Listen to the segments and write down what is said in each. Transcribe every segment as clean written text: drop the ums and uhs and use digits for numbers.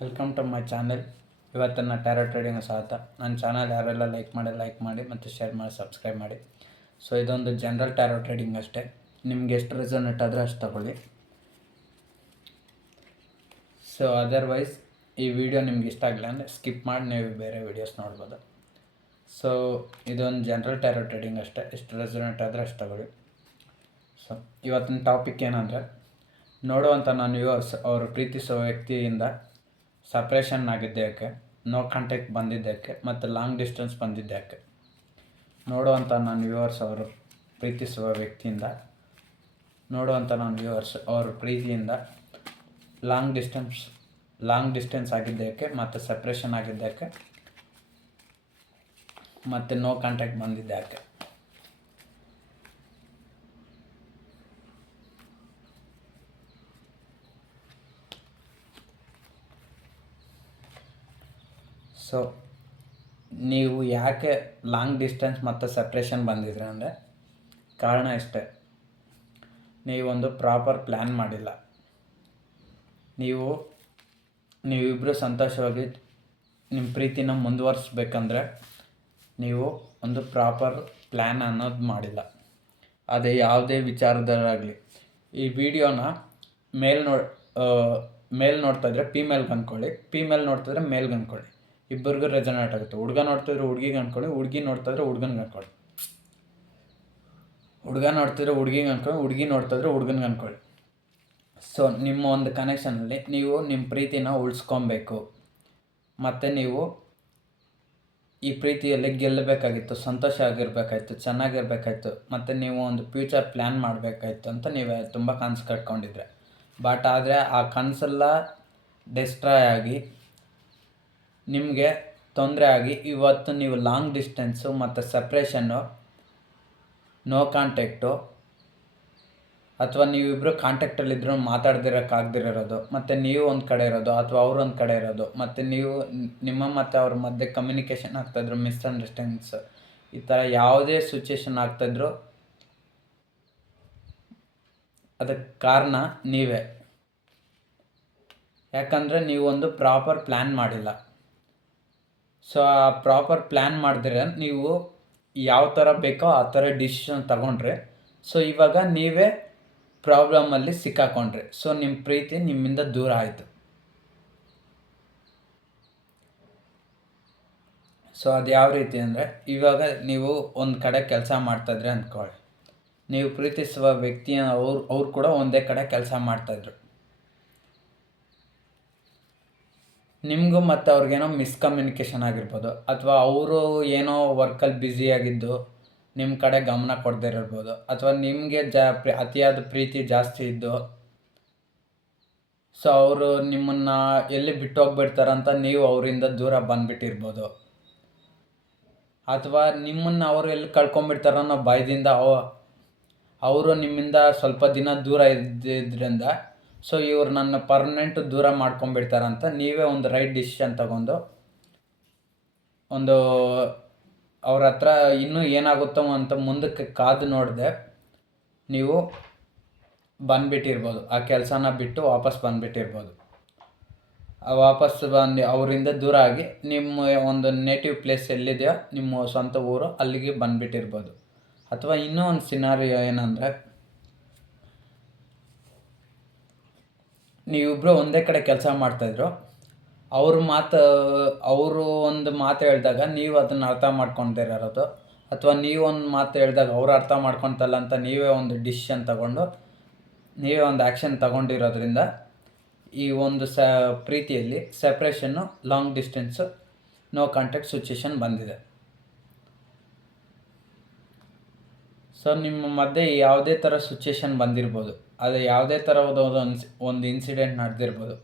Welcome to my channel. ಇವತ್ತಿನ tarot reading ಸ್ವಾಗತ. ನನ್ನ ಚಾನಲ್ ಯಾರೆಲ್ಲ ಲೈಕ್ ಮಾಡಿ ಮತ್ತು ಶೇರ್ ಮಾಡಿ ಸಬ್ಸ್ಕ್ರೈಬ್ ಮಾಡಿ. ಸೊ ಇದೊಂದು ಜನರಲ್ ಟ್ಯಾರೋ ಟ್ರೇಡಿಂಗ್ ಅಷ್ಟೇ. ನಿಮ್ಗೆ ಎಷ್ಟು ರೆಸನೇಟ್ ಆದರೆ ಅಷ್ಟು ತಗೊಳ್ಳಿ. ಸೊ ಅದರ್ವೈಸ್ ಈ ವಿಡಿಯೋ ನಿಮ್ಗೆ ಇಷ್ಟ ಆಗಲಿಲ್ಲ ಅಂದರೆ ಸ್ಕಿಪ್ ಮಾಡಿ ನೀವು ಬೇರೆ ವೀಡಿಯೋಸ್ ನೋಡ್ಬೋದು. ಸೊ ಇದೊಂದು ಜನರಲ್ ಟ್ಯಾರೋ ಟ್ರೇಡಿಂಗ್ ಅಷ್ಟೇ. ಎಷ್ಟು ರೆಸನೇಟ್ ಆದರೆ ಅಷ್ಟು ತಗೊಳ್ಳಿ. ಸೊ ಇವತ್ತಿನ ಟಾಪಿಕ್ ಏನಂದರೆ, ನೋಡುವಂಥ ನನ್ನ ವ್ಯೂವರ್ಸ್ ಅವರು ಪ್ರೀತಿಸುವ ವ್ಯಕ್ತಿಯಿಂದ ಸಪ್ರೇಷನ್ ಆಗಿದ್ದಕ್ಕೆ, ನೋ ಕಾಂಟ್ಯಾಕ್ಟ್ ಬಂದಿದ್ದಕ್ಕೆ ಮತ್ತು ಲಾಂಗ್ ಡಿಸ್ಟೆನ್ಸ್ ಬಂದಿದ್ದಕ್ಕೆ. ನೋಡುವಂಥ ನನ್ನ ವ್ಯೂವರ್ಸ್ ಅವರು ಪ್ರೀತಿಸುವ ವ್ಯಕ್ತಿಯಿಂದ ಅವರು ಪ್ರೀತಿಯಿಂದ ಲಾಂಗ್ ಡಿಸ್ಟೆನ್ಸ್ ಆಗಿದ್ದಕ್ಕೆ ಮತ್ತು ಸಪ್ರೇಷನ್ ಆಗಿದ್ದಕ್ಕೆ ಮತ್ತು ನೋ ಕಾಂಟ್ಯಾಕ್ಟ್ ಬಂದಿದ್ದಕ್ಕೆ. ಸೊ ನೀವು ಯಾಕೆ ಲಾಂಗ್ ಡಿಸ್ಟೆನ್ಸ್ ಮತ್ತು ಸಪ್ರೇಷನ್ ಬಂದಿದ್ರಿ ಅಂದರೆ ಕಾರಣ ಇಷ್ಟೇ. ನೀವೊಂದು ಪ್ರಾಪರ್ ಪ್ಲ್ಯಾನ್ ಮಾಡಿಲ್ಲ. ನೀವಿಬ್ಬರು ಸಂತೋಷವಾಗಿ ನಿಮ್ಮ ಪ್ರೀತಿನ ಮುಂದುವರಿಸ್ಬೇಕಂದ್ರೆ ನೀವು ಒಂದು ಪ್ರಾಪರ್ ಪ್ಲ್ಯಾನ್ ಅನ್ನೋದು ಮಾಡಿಲ್ಲ. ಅದೇ ಯಾವುದೇ ವಿಚಾರದಲ್ಲಾಗಲಿ. ಈ ವಿಡಿಯೋನ ಮೇಲ್ ನೋಡ್ತಾಯಿದ್ರೆ ಫೀಮೇಲ್ಗೆ ಅಂದ್ಕೊಳ್ಳಿ, ಫೀಮೇಲ್ ನೋಡ್ತಿದ್ರೆ ಮೇಲ್ಗೆ ಅಂದ್ಕೊಳ್ಳಿ, ಇಬ್ಬರಿಗೂ ರೆಸನೇಟ್ ಆಗುತ್ತೆ. ಹುಡುಗ ನೋಡ್ತಿದ್ರೆ ಹುಡುಗಿಗೆ ಅಂದ್ಕೊಳ್ಳಿ, ಹುಡುಗಿ ನೋಡ್ತಿದ್ರೆ ಹುಡುಗನಿಗೆ ಅಂದ್ಕೊಳ್ಳಿ, ಹುಡುಗ ನೋಡ್ತಿದ್ರೆ ಹುಡುಗಿಗೆ ಅಂದ್ಕೊಳ್ಳಿ, ಹುಡುಗಿ ನೋಡ್ತಿದ್ರೆ ಹುಡುಗನಿಗೆ ಅಂದ್ಕೊಳ್ಳಿ. ಸೊ ನಿಮ್ಮ ಒಂದು ಕನೆಕ್ಷನಲ್ಲಿ ನೀವು ನಿಮ್ಮ ಪ್ರೀತಿನ ಉಳಿಸ್ಕೊಬೇಕು. ಮತ್ತು ನೀವು ಈ ಪ್ರೀತಿಯಲ್ಲಿ ಗೆಲ್ಲಬೇಕಾಗಿತ್ತು, ಸಂತೋಷ ಆಗಿರಬೇಕಾಯ್ತು, ಚೆನ್ನಾಗಿರ್ಬೇಕಾಯ್ತು, ಮತ್ತು ನೀವು ಒಂದು ಫ್ಯೂಚರ್ ಪ್ಲ್ಯಾನ್ ಮಾಡಬೇಕಾಯ್ತು ಅಂತ ನೀವು ತುಂಬ ಕನಸು ಕಟ್ಕೊಂಡಿದ್ರೆ. ಬಟ್ ಆದರೆ ಆ ಕನಸೆಲ್ಲ ಡಿಸ್ಟ್ರಾಯ್ ಆಗಿ ನಿಮಗೆ ತೊಂದರೆ ಆಗಿ ಇವತ್ತು ನೀವು ಲಾಂಗ್ ಡಿಸ್ಟೆನ್ಸು ಮತ್ತು ಸಪ್ರೇಷನ್ನು, ನೋ ಕಾಂಟ್ಯಾಕ್ಟು, ಅಥವಾ ನೀವಿಬ್ಬರು ಕಾಂಟ್ಯಾಕ್ಟಲ್ಲಿದ್ದರೂ ಮಾತಾಡ್ದಿರೋಕ್ಕಾಗ್ದಿರೋದು, ಮತ್ತು ನೀವು ಒಂದು ಕಡೆ ಇರೋದು ಅಥವಾ ಅವರು ಒಂದು ಕಡೆ ಇರೋದು, ಮತ್ತು ನಿಮ್ಮ ಮತ್ತು ಅವ್ರ ಮಧ್ಯೆ ಕಮ್ಯುನಿಕೇಷನ್ ಆಗ್ತಾಯಿದ್ರು, ಮಿಸ್ಅಂಡರ್ಸ್ಟ್ಯಾಂಡಿಂಗ್ಸ್, ಈ ಥರ ಯಾವುದೇ ಸಿಚುವೇಶನ್ ಆಗ್ತಾಯಿದ್ರು ಅದಕ್ಕೆ ಕಾರಣ ನೀವೇ. ಯಾಕಂದರೆ ನೀವು ಒಂದು ಪ್ರಾಪರ್ ಪ್ಲ್ಯಾನ್ ಮಾಡಿಲ್ಲ. ಸೊ ಆ ಪ್ರಾಪರ್ ಪ್ಲ್ಯಾನ್ ಮಾಡಿದ್ರೆ ನೀವು ಯಾವ ಥರ ಬೇಕೋ ಆ ಥರ ಡಿಸಿಷನ್ ತಗೊಂಡ್ರೆ, ಸೊ ಇವಾಗ ನೀವೇ ಪ್ರಾಬ್ಲಮಲ್ಲಿ ಸಿಕ್ಕಾಕೊಂಡ್ರೆ. ಸೊ ನಿಮ್ಮ ಪ್ರೀತಿ ನಿಮ್ಮಿಂದ ದೂರ ಆಯಿತು. ಸೊ ಅದು ಯಾವ ರೀತಿ ಅಂದರೆ, ಇವಾಗ ನೀವು ಒಂದು ಕಡೆ ಕೆಲಸ ಮಾಡ್ತಾಯಿದ್ರೆ ಅಂದ್ಕೊಳ್ಳಿ, ನೀವು ಪ್ರೀತಿಸುವ ವ್ಯಕ್ತಿಯ ಅವ್ರು ಕೂಡ ಒಂದೇ ಕಡೆ ಕೆಲಸ ಮಾಡ್ತಾಯಿದ್ರು. ನಿಮಗೂ ಮತ್ತು ಅವ್ರಿಗೇನೋ ಮಿಸ್ಕಮ್ಯುನಿಕೇಷನ್ ಆಗಿರ್ಬೋದು, ಅಥವಾ ಅವರು ಏನೋ ವರ್ಕಲ್ಲಿ ಬ್ಯುಸಿಯಾಗಿದ್ದು ನಿಮ್ಮ ಕಡೆ ಗಮನ ಕೊಡದೇ ಇರ್ಬೋದು, ಅಥವಾ ನಿಮಗೆ ಅತಿಯಾದ ಪ್ರೀತಿ ಜಾಸ್ತಿ ಇದ್ದು ಸೊ ಅವರು ನಿಮ್ಮನ್ನು ಎಲ್ಲಿ ಬಿಟ್ಟು ಹೋಗ್ಬಿಡ್ತಾರಂತ ನೀವು ಅವರಿಂದ ದೂರ ಬಂದುಬಿಟ್ಟಿರ್ಬೋದು, ಅಥವಾ ನಿಮ್ಮನ್ನು ಅವರು ಎಲ್ಲಿ ಕಳ್ಕೊಂಬಿಡ್ತಾರೋ ಅನ್ನೋ ಭಯದಿಂದ ಅವರು ನಿಮ್ಮಿಂದ ಸ್ವಲ್ಪ ದಿನ ದೂರ ಇದ್ದಿದ್ದರಿಂದ ಸೊ ಇವ್ರು ನನ್ನ ಪರ್ಮನೆಂಟ್ ದೂರ ಮಾಡ್ಕೊಂಬಿಡ್ತಾರಂತ ನೀವೇ ಒಂದು ರೈಟ್ ಡಿಸಿಷನ್ ತಗೊಂಡು ಒಂದು ಅವ್ರ ಹತ್ರ ಇನ್ನೂ ಏನಾಗುತ್ತೋ ಅಂತ ಮುಂದಕ್ಕೆ ಕಾದು ನೋಡದೆ ನೀವು ಬಂದುಬಿಟ್ಟಿರ್ಬೋದು. ಆ ಕೆಲಸನ ಬಿಟ್ಟು ವಾಪಸ್ ಬಂದುಬಿಟ್ಟಿರ್ಬೋದು. ವಾಪಸ್ ಬಂದು ಅವರಿಂದ ದೂರ ಆಗಿ ನಿಮ್ಮ ಒಂದು ನೇಟಿವ್ ಪ್ಲೇಸ್ ಎಲ್ಲಿದೆಯೋ, ನಿಮ್ಮ ಸ್ವಂತ ಊರು, ಅಲ್ಲಿಗೆ ಬಂದುಬಿಟ್ಟಿರ್ಬೋದು. ಅಥವಾ ಇನ್ನೂ ಒಂದು ಸಿನಾರಿಯೋ ಏನಂದರೆ, ನೀವಿಬ್ಬರು ಒಂದೇ ಕಡೆ ಕೆಲಸ ಮಾಡ್ತಾಯಿದ್ರು, ಅವರು ಒಂದು ಮಾತು ಹೇಳಿದಾಗ ನೀವು ಅದನ್ನು ಅರ್ಥ ಮಾಡ್ಕೊಂಡಿರೋದು, ಅಥವಾ ನೀವು ಒಂದು ಮಾತು ಹೇಳಿದಾಗ ಅವ್ರು ಅರ್ಥ ಮಾಡ್ಕೊತಲ್ಲ ಅಂತ ನೀವೇ ಒಂದು ಡಿಸಿಷನ್ ತಗೊಂಡು ನೀವೇ ಒಂದು ಆ್ಯಕ್ಷನ್ ತಗೊಂಡಿರೋದ್ರಿಂದ ಈ ಒಂದು ಪ್ರೀತಿಯಲ್ಲಿ ಸಪ್ರೇಷನ್ನು, long distance, no contact situation ಬಂದಿದೆ. ಸೊ ನಿಮ್ಮ ಮಧ್ಯೆ ಯಾವುದೇ ಥರ ಸಿಚುವೇಶನ್ ಬಂದಿರ್ಬೋದು, ಅದು ಯಾವುದೇ ಥರದ ಒಂದು ಇನ್ಸಿಡೆಂಟ್ ನಡೆದಿರ್ಬೋದು.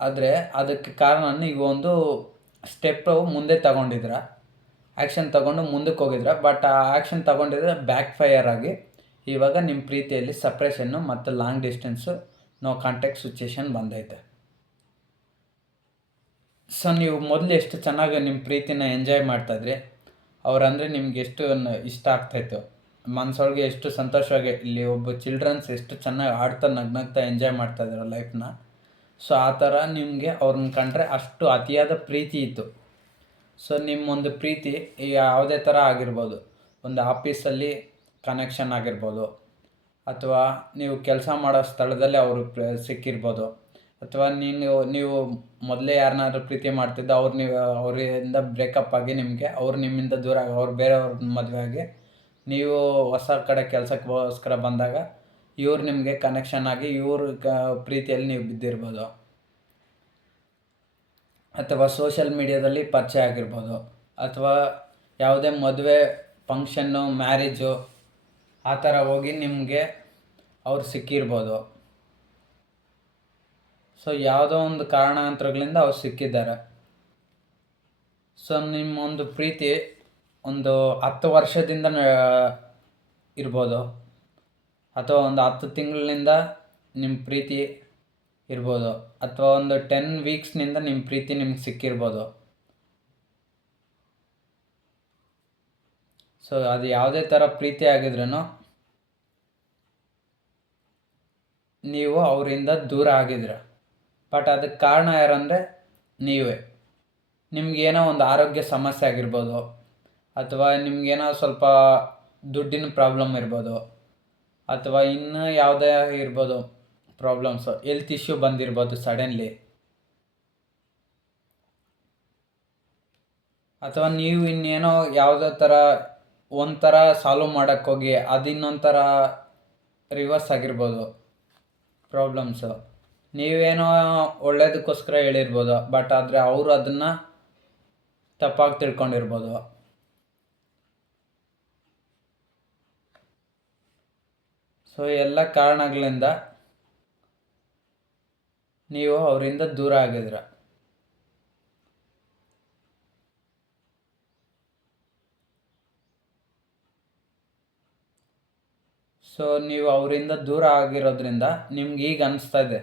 ಆದರೆ ಅದಕ್ಕೆ ಕಾರಣ ನೀವು ಒಂದು ಸ್ಟೆಪ್ಪು ಮುಂದೆ ತಗೊಂಡಿದ್ರ, ಆ್ಯಕ್ಷನ್ ತಗೊಂಡು ಮುಂದಕ್ಕೆ ಹೋಗಿದ್ರ. ಬಟ್ ಆ ಆ್ಯಕ್ಷನ್ ತಗೊಂಡಿದ್ರೆ ಬ್ಯಾಕ್ ಫೈರ್ ಆಗಿ ಇವಾಗ ನಿಮ್ಮ ಪ್ರೀತಿಯಲ್ಲಿ ಸಪ್ರೇಷನ್ನು ಮತ್ತು long distance, no contact situation ಬಂದೈತೆ. ಸೊ ನೀವು ಮೊದಲು ಎಷ್ಟು ಚೆನ್ನಾಗಿ ನಿಮ್ಮ ಪ್ರೀತಿನ ಎಂಜಾಯ್ ಮಾಡ್ತಾಯಿದ್ರಿ, ಅವರಂದರೆ ನಿಮ್ಗೆ ಎಷ್ಟು ಇಷ್ಟ ಆಗ್ತಾಯಿತ್ತು, ಮನಸ್ಸೊಳಗೆ ಎಷ್ಟು ಸಂತೋಷವಾಗಿ, ಇಲ್ಲಿ ಒಬ್ಬ ಚಿಲ್ಡ್ರನ್ಸ್ ಎಷ್ಟು ಚೆನ್ನಾಗಿ ಆಡ್ತಾ ನಗ್ನಗ್ತಾ ಎಂಜಾಯ್ ಮಾಡ್ತಾಯಿದ್ರು ಲೈಫ್ನ. ಸೊ ಆ ಥರ ನಿಮಗೆ ಅವ್ರನ್ನ ಕಂಡ್ರೆ ಅಷ್ಟು ಅತಿಯಾದ ಪ್ರೀತಿ ಇತ್ತು. ಸೊ ನಿಮ್ಮೊಂದು ಪ್ರೀತಿ ಯಾವುದೇ ಥರ ಆಗಿರ್ಬೋದು, ಒಂದು ಆಫೀಸಲ್ಲಿ ಕನೆಕ್ಷನ್ ಆಗಿರ್ಬೋದು, ಅಥವಾ ನೀವು ಕೆಲಸ ಮಾಡೋ ಸ್ಥಳದಲ್ಲಿ ಅವರು ಸಿಕ್ಕಿರ್ಬೋದು, ಅಥವಾ ನೀವು ಮೊದಲೇ ಯಾರನ್ನಾದ್ರೂ ಪ್ರೀತಿ ಮಾಡ್ತಿದ್ದ ಅವರಿಂದ ಬ್ರೇಕಪ್ ಆಗಿ ಅವ್ರು ನಿಮ್ಮಿಂದ ದೂರ ಆಗಿ ಅವ್ರು ಬೇರೆಯವ್ರ ಮದುವೆ ಆಗಿ ನೀವು ಹೊಸ ಕಡೆ ಕೆಲಸಕ್ಕೋಸ್ಕರ ಬಂದಾಗ ಇವ್ರು ನಿಮಗೆ ಕನೆಕ್ಷನ್ ಆಗಿ ಪ್ರೀತಿಯಲ್ಲಿ ನೀವು ಬಿದ್ದಿರ್ಬೋದು, ಅಥವಾ ಸೋಷಿಯಲ್ ಮೀಡಿಯಾದಲ್ಲಿ ಪರಿಚಯ ಆಗಿರ್ಬೋದು, ಅಥವಾ ಯಾವುದೇ ಮದುವೆ ಫಂಕ್ಷನ್ನು ಮ್ಯಾರೇಜು ಆ ಥರ ಹೋಗಿ ನಿಮಗೆ ಅವ್ರು ಸಿಕ್ಕಿರ್ಬೋದು. ಸೊ ಯಾವುದೋ ಒಂದು ಕಾರಣಾಂತರಗಳಿಂದ ಅವ್ರು ಸಿಕ್ಕಿದ್ದಾರೆ. ಸೊ ನಿಮ್ಮೊಂದು ಪ್ರೀತಿ ಒಂದು 10 ವರ್ಷದಿಂದ ಇರ್ಬೋದು, ಅಥವಾ ಒಂದು 10 ತಿಂಗಳಿಂದ ನಿಮ್ಮ ಪ್ರೀತಿ ಇರ್ಬೋದು, ಅಥವಾ ಒಂದು 10 ವೀಕ್ಸ್ನಿಂದ ನಿಮ್ಮ ಪ್ರೀತಿ ನಿಮ್ಗೆ ಸಿಕ್ಕಿರ್ಬೋದು. ಸೊ ಅದು ಯಾವುದೇ ಥರ ಪ್ರೀತಿ ಆಗಿದ್ರೂ ನೀವು ಅವರಿಂದ ದೂರ ಆಗಿದ್ದೀರ. ಬಟ್ ಅದಕ್ಕೆ ಕಾರಣ ಯಾರಂದರೆ ನೀವೇ. ನಿಮಗೇನೋ ಒಂದು ಆರೋಗ್ಯ ಸಮಸ್ಯೆ ಆಗಿರ್ಬೋದು, ಅಥವಾ ನಿಮಗೇನೋ ಸ್ವಲ್ಪ ದುಡ್ಡಿನ ಪ್ರಾಬ್ಲಮ್ ಇರ್ಬೋದು, ಅಥವಾ ಇನ್ನೂ ಯಾವುದೇ ಇರ್ಬೋದು ಪ್ರಾಬ್ಲಮ್ಸು, ಹೆಲ್ತ್ ಇಶ್ಯೂ ಬಂದಿರ್ಬೋದು ಸಡನ್ಲಿ, ಅಥವಾ ನೀವು ಇನ್ನೇನೋ ಯಾವುದೇ ಥರ ಒಂಥರ ಸಾಲ್ವ್ ಮಾಡೋಕ್ಕೋಗಿ ಅದು ಇನ್ನೊಂಥರ ರಿವರ್ಸ್ ಆಗಿರ್ಬೋದು ಪ್ರಾಬ್ಲಮ್ಸು. ನೀವೇನೋ ಒಳ್ಳೇದಕ್ಕೋಸ್ಕರ ಹೇಳಿರ್ಬೋದು, ಬಟ್ ಆದರೆ ಅವರು ಅದನ್ನು ತಪ್ಪಾಗಿ ತಿಳ್ಕೊಂಡಿರ್ಬೋದು. ಸೊ ಎಲ್ಲ ಕಾರಣಗಳಿಂದ ನೀವು ಅವರಿಂದ ದೂರ ಆಗಿದ್ದೀರ. ಸೊ ನೀವು ಅವರಿಂದ ದೂರ ಆಗಿರೋದ್ರಿಂದ ನಿಮ್ಗೆ ಈಗ ಅನಿಸ್ತಾ ಇದೆ,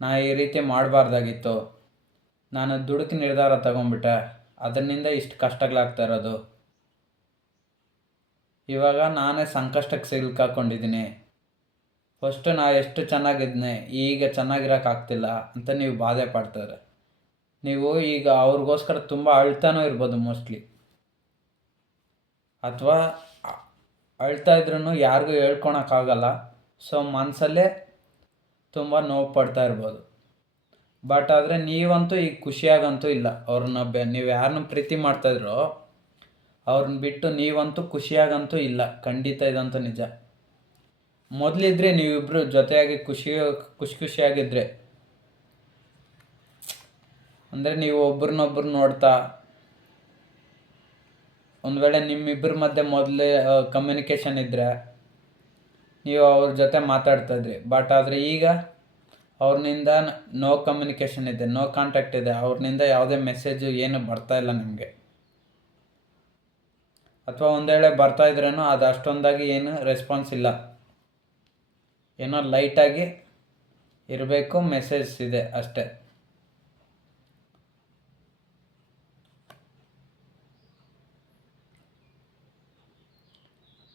ನಾ ಈ ರೀತಿ ಮಾಡಬಾರ್ದಾಗಿತ್ತು, ನಾನು ದುಡುಕಿ ನಿರ್ಧಾರ ತಗೊಂಡ್ಬಿಟ್ಟೆ, ಅದರಿಂದ ಇಷ್ಟು ಕಷ್ಟಗಳಾಗ್ತಾ ಇರೋದು, ಇವಾಗ ನಾನೇ ಸಂಕಷ್ಟಕ್ಕೆ ಸಿಲುಕಾಕೊಂಡಿದ್ದೀನಿ, ಫಸ್ಟು ನಾ ಎಷ್ಟು ಚೆನ್ನಾಗಿದ್ನೆ ಈಗ ಚೆನ್ನಾಗಿರೋಕ್ಕಾಗ್ತಿಲ್ಲ ಅಂತ ನೀವು ಬಾಧೆ ಪಡ್ತಾರೆ. ನೀವು ಈಗ ಅವ್ರಿಗೋಸ್ಕರ ತುಂಬ ಅಳ್ತಾನೂ ಇರ್ಬೋದು ಮೋಸ್ಟ್ಲಿ, ಅಥವಾ ಅಳ್ತಾ ಇದ್ರೂ ಯಾರಿಗೂ ಹೇಳ್ಕೊಳಕ್ಕಾಗಲ್ಲ. ಸೊ ಮನಸ್ಸಲ್ಲೇ ತುಂಬ ನೋವು ಪಡ್ತಾ ಇರ್ಬೋದು. ಬಟ್ ಆದರೆ ನೀವಂತೂ ಈಗ ಖುಷಿಯಾಗಂತೂ ಇಲ್ಲ. ನೀವು ಯಾರನ್ನ ಪ್ರೀತಿ ಮಾಡ್ತಾಯಿದ್ರೋ ಅವ್ರನ್ನ ಬಿಟ್ಟು ನೀವಂತೂ ಖುಷಿಯಾಗಂತೂ ಇಲ್ಲ. ಖಂಡಿತ ಇದಂತೂ ನಿಜ. ಮೊದಲಿದ್ರೆ ನೀವಿಬ್ಬರು ಜೊತೆಯಾಗಿ ಖುಷಿಯಾಗಿದ್ದರೆ, ಅಂದರೆ ನೀವು ಒಬ್ರನ್ನೊಬ್ರು ನೋಡ್ತಾ, ಒಂದು ವೇಳೆ ನಿಮ್ಮಿಬ್ಬರ ಮಧ್ಯೆ ಮೊದಲೇ ಕಮ್ಯುನಿಕೇಷನ್ ಇದ್ದರೆ ನೀವು ಅವ್ರ ಜೊತೆ ಮಾತಾಡ್ತಾಯಿದ್ರಿ. ಬಟ್ ಆದರೆ ಈಗ ಅವ್ರನಿಂದ ನೋ ಕಮ್ಯುನಿಕೇಷನ್ ಇದೆ, ನೋ ಕಾಂಟ್ಯಾಕ್ಟ್ ಇದೆ, ಅವ್ರನಿಂದ ಯಾವುದೇ ಮೆಸೇಜು ಏನು ಬರ್ತಾಯಿಲ್ಲ ನಿಮಗೆ. ಅಥವಾ ಒಂದು ವೇಳೆ ಬರ್ತಾಯಿದ್ರೇನೋ ಅದು ಅಷ್ಟೊಂದಾಗಿ ಏನು ರೆಸ್ಪಾನ್ಸ್ ಇಲ್ಲ, ಏನೋ ಲೈಟಾಗಿ ಇರಬೇಕು ಮೆಸೇಜ್ ಇದೆ ಅಷ್ಟೇ.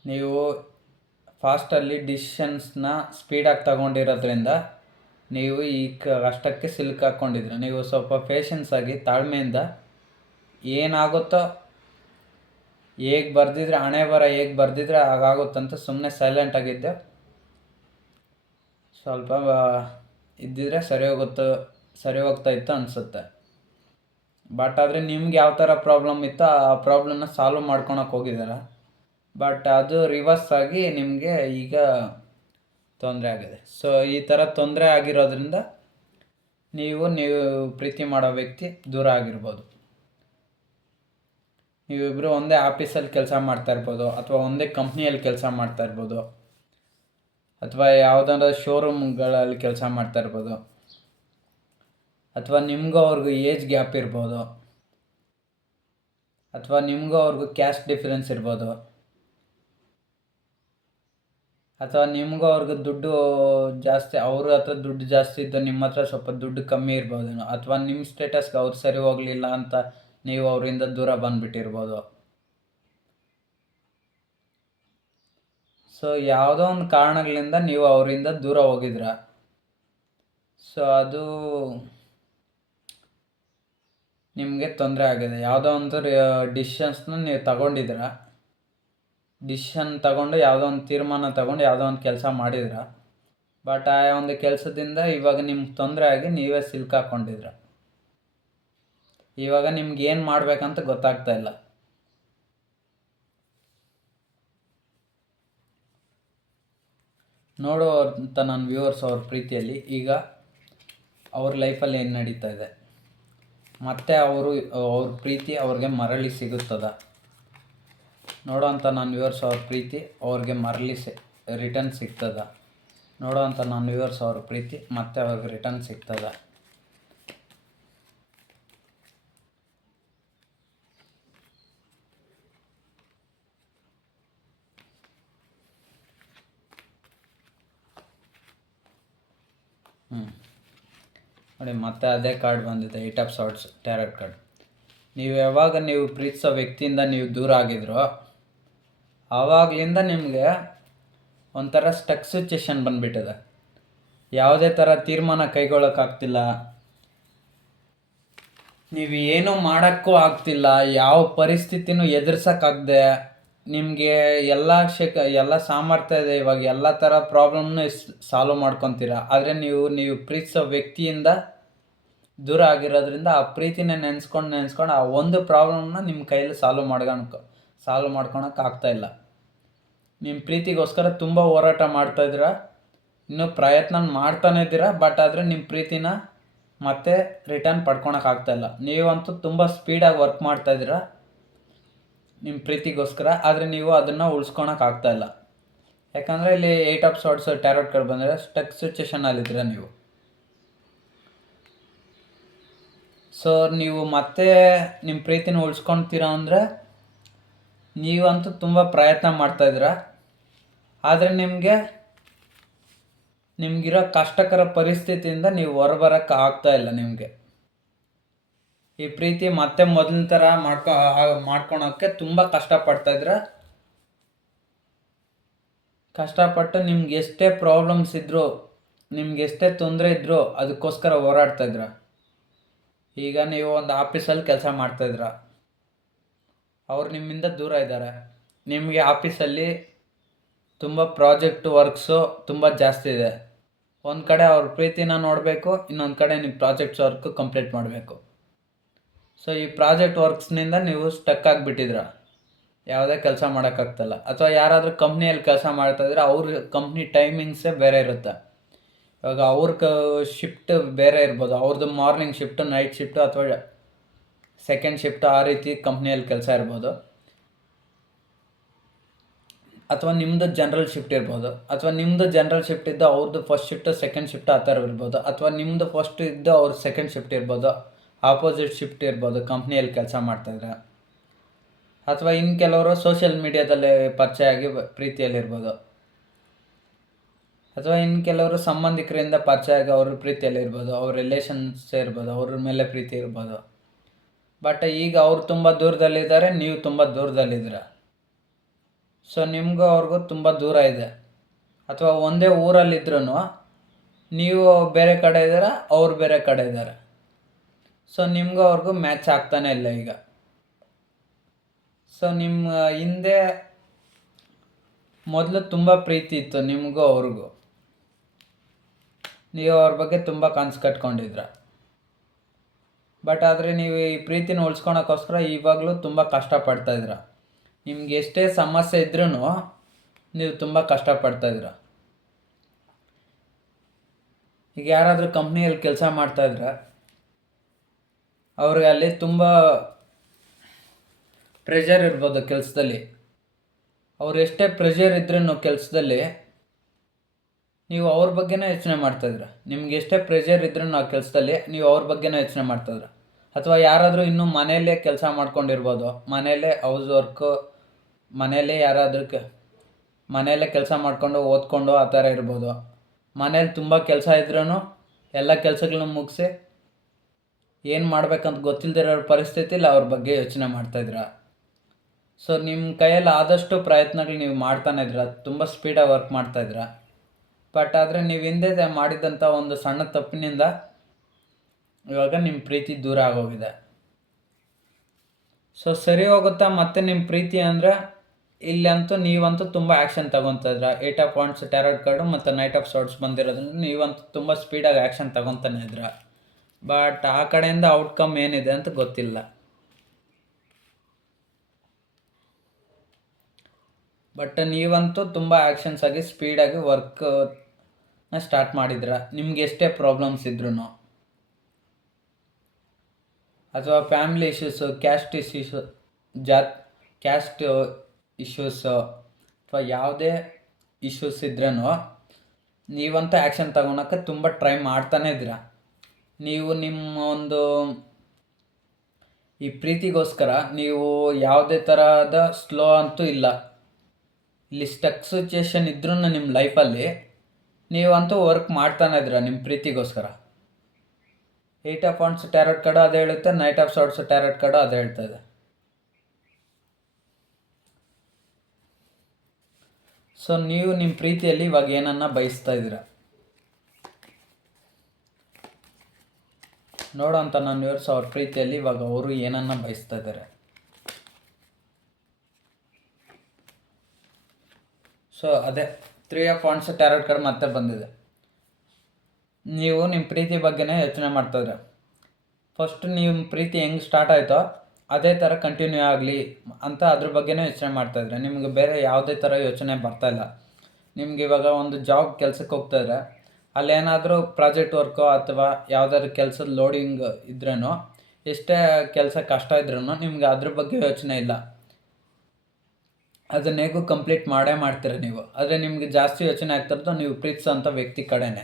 ನೀವು ಫಾಸ್ಟಲ್ಲಿ ಡಿಸಿಷನ್ಸ್ನ ಸ್ಪೀಡಾಗಿ ತಗೊಂಡಿರೋದ್ರಿಂದ ನೀವು ಈ ಕಷ್ಟಕ್ಕೆ ಸಿಲುಕಾಕೊಂಡಿದ್ರಿ. ನೀವು ಸ್ವಲ್ಪ ಪೇಷನ್ಸ್ ಆಗಿ ತಾಳ್ಮೆಯಿಂದ ಏನಾಗುತ್ತೋ, ಹೇಗೆ ಬರೆದಿದ್ರೆ ಹಣೆ ಬರ ಹೇಗೆ ಬರೆದಿದ್ರೆ ಹಾಗಾಗುತ್ತಂತ ಸುಮ್ಮನೆ ಸೈಲೆಂಟಾಗಿದ್ದೆ ಸ್ವಲ್ಪ ಇದ್ದಿದ್ರೆ ಸರಿ ಹೋಗ್ತಾ ಇತ್ತು ಅನಿಸುತ್ತೆ. ಬಟ್ ಆದರೆ ನಿಮ್ಗೆ ಯಾವ ಥರ ಪ್ರಾಬ್ಲಮ್ ಇತ್ತೋ ಆ ಪ್ರಾಬ್ಲಮ್ನ ಸಾಲ್ವ್ ಮಾಡ್ಕೊಳಕ್ಕೆ ಹೋಗಿದ್ದಾರೆ. ಬಟ್ ಅದು ರಿವರ್ಸ್ ಆಗಿ ನಿಮಗೆ ಈಗ ತೊಂದರೆ ಆಗಿದೆ. ಸೊ ಈ ಥರ ತೊಂದರೆ ಆಗಿರೋದ್ರಿಂದ ನೀವು ಪ್ರೀತಿ ಮಾಡೋ ವ್ಯಕ್ತಿ ದೂರ ಆಗಿರ್ಬೋದು. ನೀವಿಬ್ಬರು ಒಂದೇ ಆಫೀಸಲ್ಲಿ ಕೆಲಸ ಮಾಡ್ತಾ ಇರ್ಬೋದು, ಅಥವಾ ಒಂದೇ ಕಂಪ್ನಿಯಲ್ಲಿ ಕೆಲಸ ಮಾಡ್ತಾ ಇರ್ಬೋದು, ಅಥವಾ ಯಾವುದಾದ್ರೂ ಶೋರೂಮ್ಗಳಲ್ಲಿ ಕೆಲಸ ಮಾಡ್ತಾ ಇರ್ಬೋದು, ಅಥವಾ ನಿಮಗೂ ಅವ್ರಿಗೂ ಏಜ್ ಗ್ಯಾಪ್ ಇರ್ಬೋದು, ಅಥವಾ ನಿಮಗೂ ಅವ್ರಿಗೂ ಕ್ಯಾಸ್ಟ್ ಡಿಫರೆನ್ಸ್ ಇರ್ಬೋದು, ಅಥವಾ ನಿಮಗೂ ಅವ್ರಿಗೆ ದುಡ್ಡು ಜಾಸ್ತಿ, ಅವ್ರ ಹತ್ರ ದುಡ್ಡು ಜಾಸ್ತಿ ಇದ್ದು ನಿಮ್ಮ ಹತ್ರ ಸ್ವಲ್ಪ ದುಡ್ಡು ಕಮ್ಮಿ ಇರ್ಬೋದೇನೋ, ಅಥವಾ ನಿಮ್ಮ ಸ್ಟೇಟಸ್ಗೆ ಅವ್ರು ಸರಿ ಹೋಗಲಿಲ್ಲ ಅಂತ ನೀವು ಅವರಿಂದ ದೂರ ಬಂದುಬಿಟ್ಟಿರ್ಬೋದು. ಸೊ ಯಾವುದೋ ಒಂದು ಕಾರಣಗಳಿಂದ ನೀವು ಅವರಿಂದ ದೂರ ಹೋಗಿದ್ರ. ಸೊ ಅದು ನಿಮಗೆ ತೊಂದರೆ ಆಗಿದೆ. ಯಾವುದೋ ಒಂದು ಡಿಸಿಷನ್ಸ್ನ ನೀವು ಡಿಸಿಷನ್ ತಗೊಂಡು ಯಾವುದೋ ಒಂದು ತೀರ್ಮಾನ ತಗೊಂಡು ಯಾವುದೋ ಒಂದು ಕೆಲಸ ಮಾಡಿದ್ರ. ಬಟ್ ಆ ಒಂದು ಕೆಲಸದಿಂದ ಇವಾಗ ನಿಮ್ಗೆ ತೊಂದರೆ ಆಗಿ ನೀವೇ ಸಿಲ್ಕಾಕೊಂಡಿದ್ರ. ಇವಾಗ ನಿಮ್ಗೆ ಏನು ಮಾಡಬೇಕಂತ ಗೊತ್ತಾಗ್ತಾ ಇಲ್ಲ. ನೋಡೋ ಅಂತ ನನ್ನ ವ್ಯೂವರ್ಸ್ ಅವ್ರ ಪ್ರೀತಿಯಲ್ಲಿ ಈಗ ಅವ್ರ ಲೈಫಲ್ಲಿ ಏನು ನಡೀತಾ ಇದೆ, ಮತ್ತು ಅವ್ರ ಪ್ರೀತಿ ಅವ್ರಿಗೆ ಮರಳಿ ಸಿಗುತ್ತದ. ನೋಡೋವಂಥ ನನ್ನ ವ್ಯೂವರ್ಸ್ ಅವ್ರ ಪ್ರೀತಿ ಅವ್ರಿಗೆ ಮರಳಿ ರಿಟರ್ನ್ ಸಿಗ್ತದ. ನೋಡೋವಂಥ ನನ್ನ ವ್ಯೂವರ್ಸ್ ಅವ್ರ ಪ್ರೀತಿ ಮತ್ತೆ ಅವ್ರಿಗೆ ರಿಟರ್ನ್ ಸಿಗ್ತದ. ನೋಡಿ, ಮತ್ತೆ ಅದೇ ಕಾರ್ಡ್ ಬಂದಿದೆ, 8 ಆಫ್ ಸಾರ್ಟ್ಸ್ ಟ್ಯಾರೋಟ್ ಕಾರ್ಡ್. ಯಾವಾಗ ನೀವು ಪ್ರೀತಿಸೋ ವ್ಯಕ್ತಿಯಿಂದ ನೀವು ದೂರ ಆಗಿದ್ರೋ ಆವಾಗಲಿಂದ ನಿಮಗೆ ಒಂಥರ ಸ್ಟಕ್ ಸಿಚುಯೇಷನ್ ಬಂದುಬಿಟ್ಟಿದೆ. ಯಾವುದೇ ಥರ ತೀರ್ಮಾನ ಕೈಗೊಳ್ಳೋಕ್ಕಾಗ್ತಿಲ್ಲ, ನೀವು ಏನೂ ಮಾಡೋಕ್ಕೂ ಆಗ್ತಿಲ್ಲ, ಯಾವ ಪರಿಸ್ಥಿತಿನೂ ಎದುರ್ಸೋಕ್ಕಾಗದೆ ನಿಮಗೆ ಎಲ್ಲ ಸಾಮರ್ಥ್ಯ ಇದೆ. ಇವಾಗ ಎಲ್ಲ ಥರ ಪ್ರಾಬ್ಲಮ್ನು ಸಾಲ್ವ್ ಮಾಡ್ಕೊತೀರ. ಆದರೆ ನೀವು ಪ್ರೀತಿಸೋ ವ್ಯಕ್ತಿಯಿಂದ ದೂರ ಆಗಿರೋದ್ರಿಂದ ಆ ಪ್ರೀತಿನ ನೆನೆಸ್ಕೊಂಡು ಆ ಒಂದು ಪ್ರಾಬ್ಲಮ್ನ ನಿಮ್ಮ ಕೈಯಲ್ಲಿ ಸಾಲ್ವ್ ಮಾಡ್ಕೊಳಕ್ಕೆ ಆಗ್ತಾಯಿಲ್ಲ. ನಿಮ್ಮ ಪ್ರೀತಿಗೋಸ್ಕರ ತುಂಬ ಹೋರಾಟ ಮಾಡ್ತಾಯಿದ್ದೀರ, ಇನ್ನೂ ಪ್ರಯತ್ನ ಮಾಡ್ತಾನೆ ಇದ್ದೀರಾ. ಬಟ್ ಆದರೆ ನಿಮ್ಮ ಪ್ರೀತಿನ ಮತ್ತೆ ರಿಟರ್ನ್ ಪಡ್ಕೊಳಕ್ಕಾಗ್ತಾಯಿಲ್ಲ. ನೀವಂತೂ ತುಂಬ ಸ್ಪೀಡಾಗಿ ವರ್ಕ್ ಮಾಡ್ತಾಯಿದ್ದೀರ ನಿಮ್ಮ ಪ್ರೀತಿಗೋಸ್ಕರ, ಆದರೆ ನೀವು ಅದನ್ನು ಉಳಿಸ್ಕೊಳಕ್ಕಾಗ್ತಾಯಿಲ್ಲ. ಯಾಕಂದರೆ ಇಲ್ಲಿ 8 ಆಫ್ ಸಾರ್ಟ್ಸ್ ಟ್ಯಾರೋಟ್ ಕಾರ್ಡ್ ಬಂದರೆ ಸ್ಟಕ್ ಸಿಚುಯೇಷನಲ್ಲಿದ್ದೀರ ನೀವು. ಸೊ ನೀವು ಮತ್ತೆ ನಿಮ್ಮ ಪ್ರೀತಿನ ಉಳಿಸ್ಕೊತೀರ ಅಂದರೆ ನೀವಂತೂ ತುಂಬ ಪ್ರಯತ್ನ ಮಾಡ್ತಾಯಿದ್ದೀರ. ಆದರೆ ನಿಮಗಿರೋ ಕಷ್ಟಕರ ಪರಿಸ್ಥಿತಿಯಿಂದ ನೀವು ಹೊರಬರೋಕ್ಕೆ ಆಗ್ತಾಯಿಲ್ಲ. ನಿಮಗೆ ಈ ಪ್ರೀತಿ ಮತ್ತೆ ಮೊದಲಿನ ಥರ ಮಾಡ್ಕೊಳೋಕ್ಕೆ ತುಂಬ ಕಷ್ಟಪಟ್ಟು ನಿಮ್ಗೆ ಎಷ್ಟೇ ಪ್ರಾಬ್ಲಮ್ಸ್ ಇದ್ದರೂ, ನಿಮ್ಗೆ ಎಷ್ಟೇ ತೊಂದರೆ ಇದ್ದರೂ ಅದಕ್ಕೋಸ್ಕರ ಹೋರಾಡ್ತಾಯಿದ್ರ. ಈಗ ನೀವು ಒಂದು ಆಫೀಸಲ್ಲಿ ಕೆಲಸ ಮಾಡ್ತಾಯಿದ್ರ, ಅವ್ರು ನಿಮ್ಮಿಂದ ದೂರ ಇದ್ದಾರೆ. ನಿಮಗೆ ಆಫೀಸಲ್ಲಿ ತುಂಬ ಪ್ರಾಜೆಕ್ಟ್ ವರ್ಕ್ಸು ತುಂಬ ಜಾಸ್ತಿ ಇದೆ. ಒಂದು ಕಡೆ ಅವ್ರ ಪ್ರೀತಿನ ನೋಡಬೇಕು, ಇನ್ನೊಂದು ಕಡೆ ನಿಮ್ಮ ಪ್ರಾಜೆಕ್ಟ್ಸ್ ವರ್ಕು ಕಂಪ್ಲೀಟ್ ಮಾಡಬೇಕು. ಸೊ ಈ ಪ್ರಾಜೆಕ್ಟ್ ವರ್ಕ್ಸ್ನಿಂದ ನೀವು ಸ್ಟಕ್ ಆಗಿಬಿಟ್ಟಿದ್ರ, ಯಾವುದೇ ಕೆಲಸ ಮಾಡೋಕ್ಕಾಗ್ತಿಲ್ಲ. ಅಥವಾ ಯಾರಾದರೂ ಕಂಪ್ನಿಯಲ್ಲಿ ಕೆಲಸ ಮಾಡ್ತಾಯಿದ್ರೆ ಅವ್ರ ಕಂಪ್ನಿ ಟೈಮಿಂಗ್ಸೇ ಬೇರೆ ಇರುತ್ತೆ. ಇವಾಗ ಅವ್ರ ಶಿಫ್ಟ್ ಬೇರೆ ಇರ್ಬೋದು, ಅವ್ರದ್ದು ಮಾರ್ನಿಂಗ್ ಶಿಫ್ಟು, ನೈಟ್ ಶಿಫ್ಟು ಅಥವಾ ಸೆಕೆಂಡ್ ಶಿಫ್ಟು, ಆ ರೀತಿ ಕಂಪ್ನಿಯಲ್ಲಿ ಕೆಲಸ ಇರ್ಬೋದು. ಅಥವಾ ನಿಮ್ಮದು ಜನರಲ್ ಶಿಫ್ಟ್ ಇರ್ಬೋದು, ಅಥವಾ ನಿಮ್ಮದು ಜನರಲ್ ಶಿಫ್ಟ್ ಇದ್ದು ಅವ್ರದ್ದು ಫಸ್ಟ್ ಶಿಫ್ಟು ಸೆಕೆಂಡ್ ಶಿಫ್ಟ್ ಆ ಥರ ಇರ್ಬೋದು. ಅಥವಾ ನಿಮ್ಮದು ಫಸ್ಟ್ ಇದ್ದು ಅವ್ರ ಸೆಕೆಂಡ್ ಶಿಫ್ಟ್ ಇರ್ಬೋದು, ಆಪೋಸಿಟ್ ಶಿಫ್ಟ್ ಇರ್ಬೋದು ಕಂಪ್ನಿಯಲ್ಲಿ ಕೆಲಸ ಮಾಡ್ತಾಯಿದ್ರೆ. ಅಥವಾ ಇನ್ನು ಕೆಲವರು ಸೋಷಿಯಲ್ ಮೀಡಿಯಾದಲ್ಲಿ ಪರಿಚಯ ಆಗಿ ಪ್ರೀತಿಯಲ್ಲಿರ್ಬೋದು. ಅಥವಾ ಇನ್ನು ಕೆಲವರು ಸಂಬಂಧಿಕರಿಂದ ಪರಿಚಯ ಆಗಿ ಅವ್ರ ಪ್ರೀತಿಯಲ್ಲಿರ್ಬೋದು, ಅವ್ರ ರಿಲೇಷನ್ಸ್ ಇರ್ಬೋದು, ಅವ್ರ ಮೇಲೆ ಪ್ರೀತಿ ಇರ್ಬೋದು. ಬಟ್ ಈಗ ಅವ್ರು ತುಂಬ ದೂರದಲ್ಲಿದ್ದಾರೆ, ನೀವು ತುಂಬ ದೂರದಲ್ಲಿದ್ದೀರ. ಸೊ ನಿಮಗೂ ಅವ್ರಿಗೂ ತುಂಬ ದೂರ ಇದೆ. ಅಥವಾ ಒಂದೇ ಊರಲ್ಲಿದ್ರೂ ನೀವು ಬೇರೆ ಕಡೆ ಇದ್ದೀರ, ಅವ್ರು ಬೇರೆ ಕಡೆ ಇದ್ದಾರೆ. ಸೊ ನಿಮಗೂ ಅವ್ರಿಗೂ ಮ್ಯಾಚ್ ಆಗ್ತಾನೆ ಇಲ್ಲ ಈಗ. ಸೊ ನಿಮ್ಮ ಹಿಂದೆ ಮೊದಲು ತುಂಬ ಪ್ರೀತಿ ಇತ್ತು ನಿಮಗೂ ಅವ್ರಿಗೂ, ನೀವು ಅವ್ರ ಬಗ್ಗೆ ತುಂಬ ಕನಸು ಕಟ್ಕೊಂಡಿದ್ರ. ಬಟ್ ಆದರೆ ನೀವು ಈ ಪ್ರೀತಿನ ಉಳಿಸ್ಕೊಳಕ್ಕೋಸ್ಕರ ಇವಾಗಲೂ ತುಂಬ ಕಷ್ಟಪಡ್ತಾಯಿದ್ರ. ನಿಮ್ಗೆ ಎಷ್ಟೇ ಸಮಸ್ಯೆ ಇದ್ರೂ ನೀವು ತುಂಬ ಕಷ್ಟಪಡ್ತಾಯಿದ್ರ. ಈಗ ಯಾರಾದರೂ ಕಂಪ್ನಿಯಲ್ಲಿ ಕೆಲಸ ಮಾಡ್ತಾಯಿದ್ರೆ ಅವ್ರಿಗೆ ಅಲ್ಲಿ ತುಂಬ ಪ್ರೆಷರ್ ಇರ್ಬೋದು ಕೆಲಸದಲ್ಲಿ. ಅವ್ರು ಎಷ್ಟೇ ಪ್ರೆಷರ್ ಇದ್ರೂ ಕೆಲಸದಲ್ಲಿ ನೀವು ಅವ್ರ ಬಗ್ಗೆನೇ ಯೋಚನೆ ಮಾಡ್ತಾಯಿದ್ರ. ನಿಮ್ಗೆ ಎಷ್ಟೇ ಪ್ರೆಷರ್ ಇದ್ರೂ ಆ ಕೆಲಸದಲ್ಲಿ ನೀವು ಅವ್ರ ಬಗ್ಗೆನೇ ಯೋಚನೆ ಮಾಡ್ತಾಯಿದ್ರ. ಅಥವಾ ಯಾರಾದರೂ ಇನ್ನೂ ಮನೆಯಲ್ಲೇ ಕೆಲಸ ಮಾಡ್ಕೊಂಡಿರ್ಬೋದು, ಮನೆಯಲ್ಲೇ ಹೌಸ್ ವರ್ಕು, ಮನೆಯಲ್ಲೇ ಮನೆಯಲ್ಲೇ ಕೆಲಸ ಮಾಡಿಕೊಂಡು ಓದ್ಕೊಂಡು ಆ ಥರ ಇರ್ಬೋದು. ಮನೇಲಿ ತುಂಬ ಕೆಲಸ ಇದ್ರೂ ಎಲ್ಲ ಕೆಲಸಗಳನ್ನ ಮುಗಿಸಿ ಏನು ಮಾಡ್ಬೇಕಂತ ಗೊತ್ತಿಲ್ಲದಿರೋ ಪರಿಸ್ಥಿತಿಲಿ ಅವ್ರ ಬಗ್ಗೆ ಯೋಚನೆ ಮಾಡ್ತಾಯಿದ್ರ. ಸೊ ನಿಮ್ಮ ಕೈಯಲ್ಲಿ ಆದಷ್ಟು ಪ್ರಯತ್ನಗಳು ನೀವು ಮಾಡ್ತಾನೆ ಇದ್ರ, ತುಂಬ ಸ್ಪೀಡಾಗಿ ವರ್ಕ್ ಮಾಡ್ತಾಯಿದ್ರ. ಬಟ್ ಆದರೆ ನೀವು ಹಿಂದೆ ಮಾಡಿದಂಥ ಒಂದು ಸಣ್ಣ ತಪ್ಪಿನಿಂದ ಇವಾಗ ನಿಮ್ಮ ಪ್ರೀತಿ ದೂರ ಆಗೋಗಿದೆ. ಸೊ ಸರಿ ಹೋಗುತ್ತಾ ಮತ್ತೆ ನಿಮ್ಮ ಪ್ರೀತಿ ಅಂದರೆ ಇಲ್ಲಂತೂ ನೀವಂತೂ ತುಂಬ ಆ್ಯಕ್ಷನ್ ತಗೊತಿದ್ರ. 8 ಆಫ್ ವಾಂಡ್ಸ್, ಟ್ಯಾರೋಟ್ ಕಾರ್ಡು ಮತ್ತು ನೈಟ್ ಆಫ್ ಸಾರ್ಟ್ಸ್ ಬಂದಿರೋದ್ರಿಂದ ನೀವಂತೂ ತುಂಬ ಸ್ಪೀಡಾಗಿ ಆ್ಯಕ್ಷನ್ ತಗೊತಾನೆ ಇದ್ರ. ಬಟ್ ಆ ಕಡೆಯಿಂದ ಔಟ್ಕಮ್ ಏನಿದೆ ಅಂತ ಗೊತ್ತಿಲ್ಲ. ಬಟ್ ನೀವಂತೂ ತುಂಬ ಆ್ಯಕ್ಷನ್ಸ್ ಆಗಿ ಸ್ಪೀಡಾಗಿ ವರ್ಕ್ನ ಸ್ಟಾರ್ಟ್ ಮಾಡಿದ್ರ. ನಿಮ್ಗೆ ಎಷ್ಟೇ ಪ್ರಾಬ್ಲಮ್ಸ್ ಇದ್ರೂ, ಅಥವಾ family issues, caste issues, caste issues ಅಥವಾ ಯಾವುದೇ ಇಶ್ಯೂಸ್ ಇದ್ರೂ ನೀವಂತೂ ಆ್ಯಕ್ಷನ್ ತಗೊಳಕ್ಕೆ ತುಂಬ ಟ್ರೈ ಮಾಡ್ತಾನೆ ಇದ್ದೀರ. ನೀವು ನಿಮ್ಮ ಒಂದು ಈ ಪ್ರೀತಿಗೋಸ್ಕರ ನೀವು ಯಾವುದೇ ಥರದ ಸ್ಲೋ ಅಂತೂ ಇಲ್ಲ. ಇಲ್ಲಿ ಸ್ಟಕ್ ಸಿಚುಯೇಷನ್ ಇದ್ರೂ ನಿಮ್ಮ ಲೈಫಲ್ಲಿ ನೀವಂತೂ ವರ್ಕ್ ಮಾಡ್ತಾನೆ ಇದ್ದೀರ ನಿಮ್ಮ ಪ್ರೀತಿಗೋಸ್ಕರ. 8 ಆಫ್ ವಾಂಡ್ಸ್ ಟ್ಯಾರೋಟ್ ಕಾರ್ಡು ಅದು ಹೇಳುತ್ತೆ, night of sorts tarot card ಅದು ಹೇಳ್ತದೆ. ಸೊ ನೀವು ನಿಮ್ಮ ಪ್ರೀತಿಯಲ್ಲಿ ಇವಾಗ ಏನನ್ನ ಬಯಸ್ತಾ ಇದ್ದೀರ ನೋಡೋಂಥ ನನ್ನ ವ್ಯೂವರ್ಸ್. ಅವ್ರ ಪ್ರೀತಿಯಲ್ಲಿ ಇವಾಗ ಅವರು ಏನನ್ನ ಬಯಸ್ತಾ ಇದ್ದಾರೆ. ಸೊ ಅದೇ 3 ಆಫ್ ವಾಂಡ್ಸ್ ಟ್ಯಾರೋಟ್ ಕಾರ್ಡ್ ಮತ್ತೆ ಬಂದಿದೆ. ನೀವು ನಿಮ್ಮ ಪ್ರೀತಿ ಬಗ್ಗೆನೇ ಯೋಚನೆ ಮಾಡ್ತಾಯಿದ್ರೆ, ಫಸ್ಟ್ ನಿಮ್ಮ ಪ್ರೀತಿ ಹೆಂಗೆ ಸ್ಟಾರ್ಟ್ ಆಯಿತೋ ಅದೇ ಥರ ಕಂಟಿನ್ಯೂ ಆಗಲಿ ಅಂತ ಅದ್ರ ಬಗ್ಗೆನೇ ಯೋಚನೆ ಮಾಡ್ತಾಯಿದ್ರೆ. ನಿಮಗೆ ಬೇರೆ ಯಾವುದೇ ಥರ ಯೋಚನೆ ಬರ್ತಾಯಿಲ್ಲ. ನಿಮ್ಗೆ ಇವಾಗ ಒಂದು ಜಾಬ್ ಕೆಲಸಕ್ಕೆ ಹೋಗ್ತಾಯಿದ್ರೆ ಅಲ್ಲೇನಾದರೂ ಪ್ರಾಜೆಕ್ಟ್ ವರ್ಕೋ ಅಥವಾ ಯಾವುದಾದ್ರು ಕೆಲಸದ ಲೋಡಿಂಗ್ ಇದ್ರೂ, ಎಷ್ಟೇ ಕೆಲಸ ಕಷ್ಟ ಇದ್ರೂ ನಿಮ್ಗೆ ಅದ್ರ ಬಗ್ಗೆ ಯೋಚನೆ ಇಲ್ಲ. ಅದನ್ನ ಹೇಗೂ ಕಂಪ್ಲೀಟ್ ಮಾಡ್ತೀರ ನೀವು. ಆದರೆ ನಿಮಗೆ ಜಾಸ್ತಿ ಯೋಚನೆ ಆಗ್ತಿರೋದು ನೀವು ಪ್ರೀತಿಸೋಂಥ ವ್ಯಕ್ತಿ ಕಡೆನೇ.